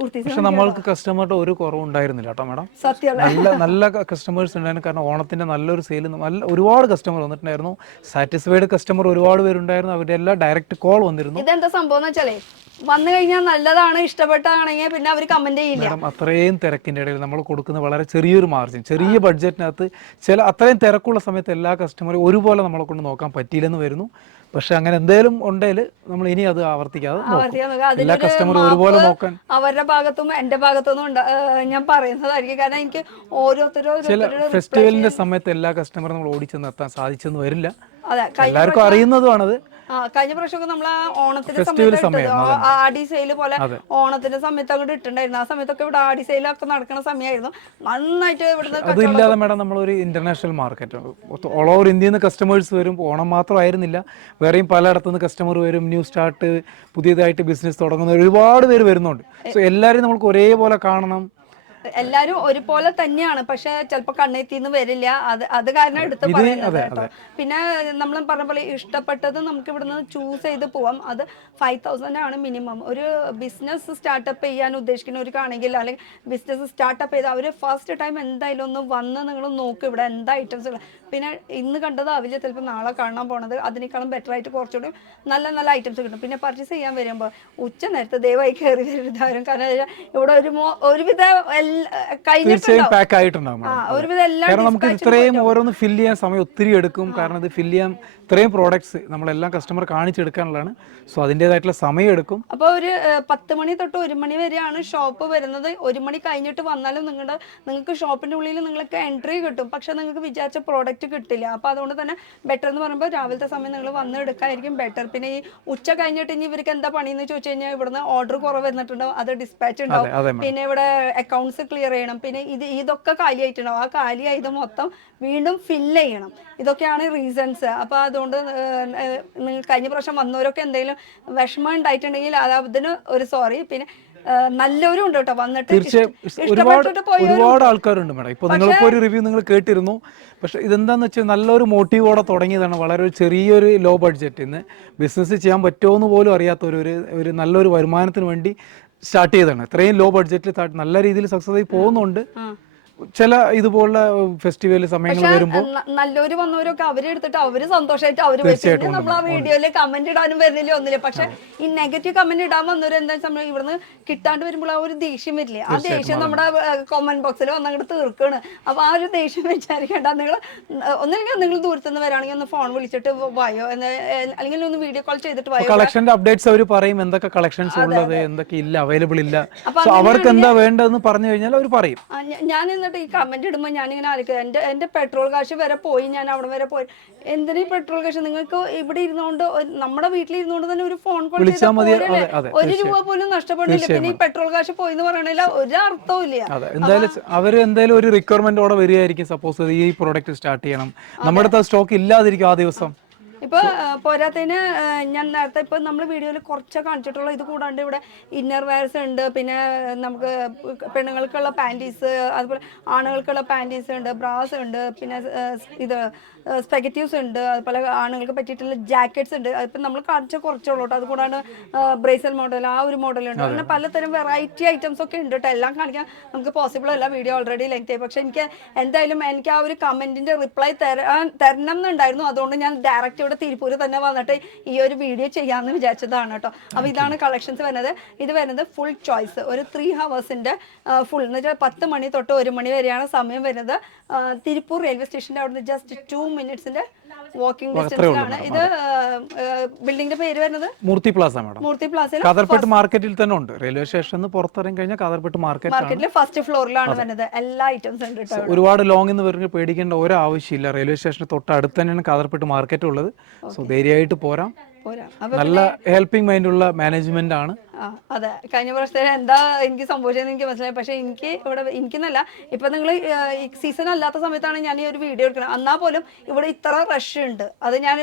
പക്ഷെ നമ്മൾക്ക് കസ്റ്റമറുടെ ഒരു കുറവ് ഉണ്ടായിരുന്നില്ല കേട്ടോ മാഡം. നല്ല കസ്റ്റമേഴ്സ് ഉണ്ടായിരുന്നു. കാരണം ഓണത്തിന്റെ നല്ലൊരു സെയിൽ, നല്ല ഒരുപാട് കസ്റ്റമർ വന്നിട്ടുണ്ടായിരുന്നു. സാറ്റിസ്ഫൈഡ് കസ്റ്റമർ ഒരുപാട് പേരുണ്ടായിരുന്നു. അവരുടെ എല്ലാം ഡയറക്റ്റ് കോൾ വന്നിരുന്നു. ഇതെന്താ സംഭവം എന്ന് വെച്ചാലേ, വന്നു കഴിഞ്ഞാൽ നല്ലതാണ്, ഇഷ്ടപ്പെട്ടാണെങ്കിൽ പിന്നെ അവർ കമന്റ് ചെയ്യില്ല. മാഡം അത്രയും തിരക്കിന്റെ ഇടയിൽ നമ്മൾ കൊടുക്കുന്ന വളരെ ചെറിയൊരു മാർജിൻ, ചെറിയ ബഡ്ജറ്റിനകത്ത് അത്രയും തിരക്കുള്ള സമയത്ത് എല്ലാ കസ്റ്റമറും ഒരുപോലെ നമ്മളെ കൊണ്ട് നോക്കാൻ പറ്റിയില്ലെന്ന് വരുന്നു. പക്ഷെ അങ്ങനെ എന്തെങ്കിലും ഉണ്ടെങ്കിൽ നമ്മൾ ഇനി അത് ആവർത്തിക്കാതെ എല്ലാ കസ്റ്റമറും ഒരുപോലെ നോക്കാൻ അവരുടെ ഭാഗത്തും എന്റെ ഭാഗത്തുനിന്നും ഞാൻ പറയുന്നതായിരിക്കും. കാരണം എനിക്ക് ചില ഫെസ്റ്റിവലിന്റെ സമയത്ത് എല്ലാ കസ്റ്റമറും നമ്മൾ ഓടിച്ചെന്ന് എത്താൻ സാധിച്ചെന്ന് വരില്ല. എല്ലാവർക്കും അറിയുന്നതുമാണത്. കഴിഞ്ഞ പ്രാവശ്യമൊക്കെ നമ്മള് ഓണത്തിന്റെ സമയത്ത് ആടി സെയിൽ പോലെ ഓണത്തിന്റെ സമയത്ത് അങ്ങോട്ട് ഇട്ടുണ്ടായിരുന്നു. ആ സമയത്തൊക്കെ ഇവിടെ ആടി സെയിലൊക്കെ നടക്കുന്ന സമയമായിരുന്നു. നന്നായിട്ട് ഇവിടുന്ന്. അതില്ലാതെ മേഡം നമ്മളൊരു ഇന്റർനാഷണൽ മാർക്കറ്റ്, ഓൾ ഓവർ ഇന്ത്യയിൽ നിന്ന് കസ്റ്റമേഴ്സ് വരും. ഓണം മാത്രമായിരുന്നില്ല, വേറെയും പലയിടത്തുനിന്ന് കസ്റ്റമർ വരും. ന്യൂ സ്റ്റാർട്ട്, പുതിയതായിട്ട് ബിസിനസ് തുടങ്ങുന്ന ഒരുപാട് പേര് വരുന്നുണ്ട്. സോ എല്ലാവരെയും നമുക്ക് ഒരേപോലെ കാണണം. എല്ലാരും ഒരുപോലെ തന്നെയാണ്, പക്ഷെ ചിലപ്പോ കണ്ണെത്തിന്ന് വരില്ല. അത് കാരണം എടുത്ത് പറയുന്നത് കേട്ടോ. പിന്നെ നമ്മൾ പറഞ്ഞ പോലെ ഇഷ്ടപ്പെട്ടത് നമുക്ക് ഇവിടുന്ന് ചൂസ് ചെയ്ത് പോവാം. അത് 5000 ആണ് മിനിമം. ഒരു ബിസിനസ് സ്റ്റാർട്ടപ്പ് ചെയ്യാൻ ഉദ്ദേശിക്കുന്നവർക്കാണെങ്കിൽ, അല്ലെങ്കിൽ ബിസിനസ് സ്റ്റാർട്ടപ്പ് ചെയ്ത് അവർ ഫസ്റ്റ് ടൈം എന്തായാലും ഒന്ന് വന്ന് നിങ്ങൾ നോക്കും ഇവിടെ എന്താ ഐറ്റംസ് ഉള്ളത്. പിന്നെ ഇന്ന് കണ്ടതാവില്ല ചിലപ്പോൾ നാളെ കാണാൻ പോണത്. അതിനേക്കാളും ബെറ്റർ ആയിട്ട് കുറച്ചുകൂടി നല്ല ഐറ്റംസ് കിട്ടും. പിന്നെ പർച്ചേസ് ചെയ്യാൻ വരുമ്പോൾ ഉച്ച നേരത്തെ ദയവായി കയറി വരുന്നവരും. കാരണം ഇവിടെ ഒരുവിധ നമുക്ക് ഇത്രയും ഓരോന്ന് ഫില്ല് ചെയ്യാൻ സമയം ഒത്തിരി എടുക്കും. കാരണം ഇത് ഫില്ല് ചെയ്യാൻ ഇത്രയും പ്രോഡക്ട്സ് നമ്മളെല്ലാം കസ്റ്റമർ കാണിച്ചെടുക്കാനുള്ളതാണ്. സോ അതിൻ്റെതായിട്ടുള്ള സമയം എടുക്കും. അപ്പോൾ ഒരു 10 മണി തൊട്ട് 1 മണി വരെയാണ് ഷോപ്പ് വരുന്നത്. 1 മണി കഴിഞ്ഞിട്ട് വന്നാലും നിങ്ങൾക്ക് ഷോപ്പിന്റെ ഉള്ളിൽ നിങ്ങൾക്ക് എൻട്രി കിട്ടും. പക്ഷെ നിങ്ങൾക്ക് വിചാരിച്ച പ്രോഡക്റ്റ് കിട്ടില്ല. അപ്പോൾ അതുകൊണ്ട് തന്നെ ബെറ്റർ എന്ന് പറയുമ്പോൾ രാവിലത്തെ സമയം നിങ്ങൾ വന്ന് എടുക്കായിരിക്കും ബെറ്റർ. പിന്നെ ഈ ഉച്ച കഴിഞ്ഞിട്ട് ഇനി ഇവർക്ക് എന്താ പണിയെന്ന് ചോദിച്ചു കഴിഞ്ഞാൽ ഇവിടുന്ന് ഓർഡർ കുറവ് വന്നിട്ടുണ്ടാവും, അത് ഡിസ്പാച്ച് ഉണ്ടാവും. പിന്നെ ഇവിടെ അക്കൗണ്ട്സ് ക്ലിയർ ചെയ്യണം. പിന്നെ ഇതൊക്കെ കാലിയായിട്ടുണ്ടാവും. ആ കാലിയായത് മൊത്തം വീണ്ടും ഫില്ല് ചെയ്യണം. ഇതൊക്കെയാണ് റീസൺസ്. അപ്പോൾ അതുകൊണ്ട് നിങ്ങൾ കഴിഞ്ഞ പ്രാവശ്യം വന്നവരൊക്കെ എന്തെങ്കിലും വിഷമം ഉണ്ടായിട്ടുണ്ടെങ്കിൽ അതിന് ഒരു സോറി. പിന്നെ നല്ലവരും ഉണ്ട് കേട്ടോ വന്നിട്ട് തീർച്ചയായും ഇഷ്ടപ്പെട്ടിട്ട് ഒരുപാട് ആൾക്കാരുണ്ട് മാഡം. ഇപ്പോൾ നിങ്ങളിപ്പോൾ ഒരു റിവ്യൂ നിങ്ങൾ കേട്ടിരുന്നു. പക്ഷെ ഇതെന്താന്ന് വെച്ചാൽ നല്ലൊരു മോട്ടീവോടെ തുടങ്ങിയതാണ്. വളരെ ഒരു ചെറിയൊരു ലോ ബഡ്ജറ്റ് ഇന്ന് ബിസിനസ് ചെയ്യാൻ പറ്റുമോ എന്ന് പോലും അറിയാത്ത ഒരു നല്ലൊരു വരുമാനത്തിന് വേണ്ടി സ്റ്റാർട്ട് ചെയ്തതാണ്. ഇത്രയും ലോ ബഡ്ജറ്റിൽ നല്ല രീതിയിൽ സക്സസ് ആയി പോകുന്നുണ്ട്. ചില ഇതുപോലുള്ള ഫെസ്റ്റിവൽ സമയങ്ങൾ വരുമ്പോൾ നല്ലവര് വന്നവരൊക്കെ അവരെടുത്തിട്ട് അവര് സന്തോഷമായിട്ട് അവര് വെച്ചിട്ട് നമ്മൾ ആ വീഡിയോയില് കമന്റ് ഇടാനും വരുന്നില്ല ഒന്നില്ല. പക്ഷെ ഈ നെഗറ്റീവ് കമന്റ് ഇടാൻ വന്നവര് എന്താ വെച്ചാൽ ഇവിടുന്ന് കിട്ടാണ്ട് വരുമ്പോൾ ആ ഒരു ദേഷ്യം വരില്ലേ, ആ ദേഷ്യം നമ്മുടെ കമന്റ് ബോക്സിൽ വന്നങ്ങോട്ട് തീർക്കാണ്. അപ്പൊ ആ ഒരു ദേഷ്യം വിചാരിക്കേണ്ട. നിങ്ങൾ ഒന്നില്ലെങ്കിൽ നിങ്ങൾ ദൂരത്തുനിന്ന് വരാണെങ്കിൽ ഒന്ന് ഫോൺ വിളിച്ചിട്ട് വായോ അല്ലെങ്കിൽ ഒന്ന് വീഡിയോ കോൾ ചെയ്തിട്ട് വായോ. കളക്ഷന്റെ അപ്ഡേറ്റ്സ് അവർ പറയും, എന്തൊക്കെ കളക്ഷൻസ് ഉള്ളത്, എന്തൊക്കെ ഇല്ല, അവൈലബിൾ ഇല്ല, അവർക്ക് എന്താ വേണ്ടതെന്ന് പറഞ്ഞു കഴിഞ്ഞാൽ അവർ പറയും. ഞാൻ ഈ കമന്റ് ഇടുമ്പോൾ ഞാനിങ്ങനെ ആലോചിക്കുക, എന്റെ പെട്രോൾ കാശ് വരെ പോയി, ഞാൻ അവിടെ വരെ പോയി, എന്തിനാ ഈ പെട്രോൾ കാശ്? നിങ്ങൾക്ക് ഇവിടെ ഇരുന്നോണ്ട് നമ്മുടെ വീട്ടിലിരുന്നോണ്ട് തന്നെ ഒരു ഫോൺ കോൾ ചെയ്താൽ പോരല്ലേ? 1 രൂപ പോലും നഷ്ടപ്പെടുന്നില്ല. പിന്നെ ഈ പെട്രോൾ കാശ് പോയി എന്ന് പറയണില്ല, ഒരു അർത്ഥവും ഇല്ല. എന്തായാലും ഒരു റിക്വയർമെന്റോടെ വരികയായിരിക്കും. സപ്പോസ് ഈ പ്രോഡക്റ്റ് സ്റ്റാർട്ട് ചെയ്യണം, നമ്മുടെ സ്റ്റോക്ക് ഇല്ലാതിരിക്കും ആ ദിവസം. ഇപ്പൊ പോരാത്തതിന് ഞാൻ നേരത്തെ ഇപ്പൊ നമ്മൾ വീഡിയോയിൽ കുറച്ച് കാണിച്ചിട്ടുള്ള ഇത് കൂടാണ്ട് ഇവിടെ ഇന്നർ വെയർസ് ഉണ്ട്, പിന്നെ നമുക്ക് പെണ്ണുങ്ങൾക്കുള്ള പാൻറ്റീസ്, അതുപോലെ ആണുങ്ങൾക്കുള്ള പാൻറ്റീസ് ഉണ്ട്, ബ്രാസ് ഉണ്ട്, പിന്നെ ഇത് സ്പെഗറ്റീവ്സ് ഉണ്ട്, അതുപോലെ ആണുങ്ങൾക്ക് പറ്റിയിട്ടുള്ള ജാക്കറ്റ്സ് ഉണ്ട്. ഇപ്പം നമ്മൾ കാണിച്ച കുറച്ചുള്ളൂ കേട്ടോ. അതുകൂടാണ്ട് ബ്രേസൽ മോഡൽ, ആ ഒരു മോഡലുണ്ട്. അങ്ങനെ പലതരം വെറൈറ്റി ഐറ്റംസ് ഒക്കെ ഉണ്ട് കേട്ടോ. എല്ലാം കാണിക്കാൻ നമുക്ക് പോസിബിൾ അല്ല, വീഡിയോ ഓൾറെഡി ലെങ്ത് ആയി. പക്ഷെ എനിക്ക് എന്തായാലും എനിക്ക് ആ ഒരു കമന്റിന്റെ റിപ്ലൈ തരണം എന്നുണ്ടായിരുന്നു. അതുകൊണ്ട് ഞാൻ ഡയറക്റ്റ് ഇവിടെ തിരുപ്പൂര് തന്നെ വന്നിട്ട് ഈ ഒരു വീഡിയോ ചെയ്യാമെന്ന് വിചാരിച്ചതാണ് കേട്ടോ. അപ്പോൾ ഇതാണ് കളക്ഷൻസ് വരുന്നത്. ഇത് വരുന്നത് ഫുൾ ചോയ്സ്, ഒരു 3 ഹവേഴ്സിന്റെ ഫുൾ എന്ന് വെച്ചാൽ 10 മണി തൊട്ട് 1 മണി വരെയാണ് സമയം വരുന്നത്. തിരുപ്പൂർ റെയിൽവേ സ്റ്റേഷന്റെ അവിടെ നിന്ന് ജസ്റ്റ് 2 മിനിറ്റ്സിന്റെ വാക്കിംഗ് ഡിസ്റ്റൻസിലാണ്. ഇത് ബിൽഡിംഗിന്റെ പേര് വരുന്നത് മൂർത്തി പ്ലാസ മാഡം. മൂർത്തി പ്ലാസയിൽ കാതർപേട്ട് മാർക്കറ്റിൽ തന്നെ ഉണ്ട്. റെയിൽവേ സ്റ്റേഷനിൽ പുറത്തിറങ്ങി കഴിഞ്ഞാൽ കാതർപേട്ട് മാർക്കറ്റിലെ ഫസ്റ്റ് ഫ്ലോറിലാണ് വരുന്നത്. എല്ലാ ഐറ്റംസ് ഉണ്ട് കേട്ടോ. ഒരുപാട് ലോങ് എന്ന് പറഞ്ഞ് പേടിക്കേണ്ട ഒരു ആവശ്യമില്ല. റെയിൽവേ സ്റ്റേഷന് തൊട്ട് അടുത്ത് തന്നെയാണ് കാതർപേട്ട് മാർക്കറ്റ് ഉള്ളത്. സോ ധൈര്യമായിട്ട് പോരാം. നല്ല ഹെൽപ്പിംഗ് മൈൻഡ് ഉള്ള മാനേജ്മെന്റ് ആണ്. അതെ, കഴിഞ്ഞ പ്രാവശ്യത്തെ എന്താ എനിക്ക് സംഭവിച്ചതെന്ന് എനിക്ക് മനസ്സിലായി. പക്ഷെ എനിക്കെന്നല്ല, ഇപ്പൊ നിങ്ങൾ സീസൺ അല്ലാത്ത സമയത്താണ് ഞാൻ ഈ ഒരു വീഡിയോ എടുക്കുന്നത്. എന്നാൽ പോലും ഇവിടെ ഇത്ര റഷ് ഉണ്ട്. അത് ഞാൻ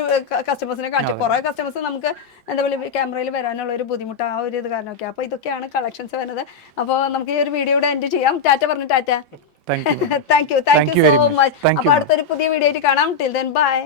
കസ്റ്റമേഴ്സിനെ കാണിച്ചു. കുറെ കസ്റ്റമേഴ്സ് നമുക്ക് എന്താ പറയുക ക്യാമറയിൽ വരാനുള്ള ഒരു ബുദ്ധിമുട്ട്, ആ ഒരു ഇത് കാരണമൊക്കെ. അപ്പൊ ഇതൊക്കെയാണ് കളക്ഷൻസ് വരുന്നത്. അപ്പോൾ നമുക്ക് ഈ ഒരു വീഡിയോയുടെ എൻഡ് ചെയ്യാം. ടാറ്റ പറഞ്ഞു. Tata. Thank you so much. അപ്പൊ അടുത്തൊരു പുതിയ വീഡിയോ ആയിട്ട് കാണാം. Till then bye.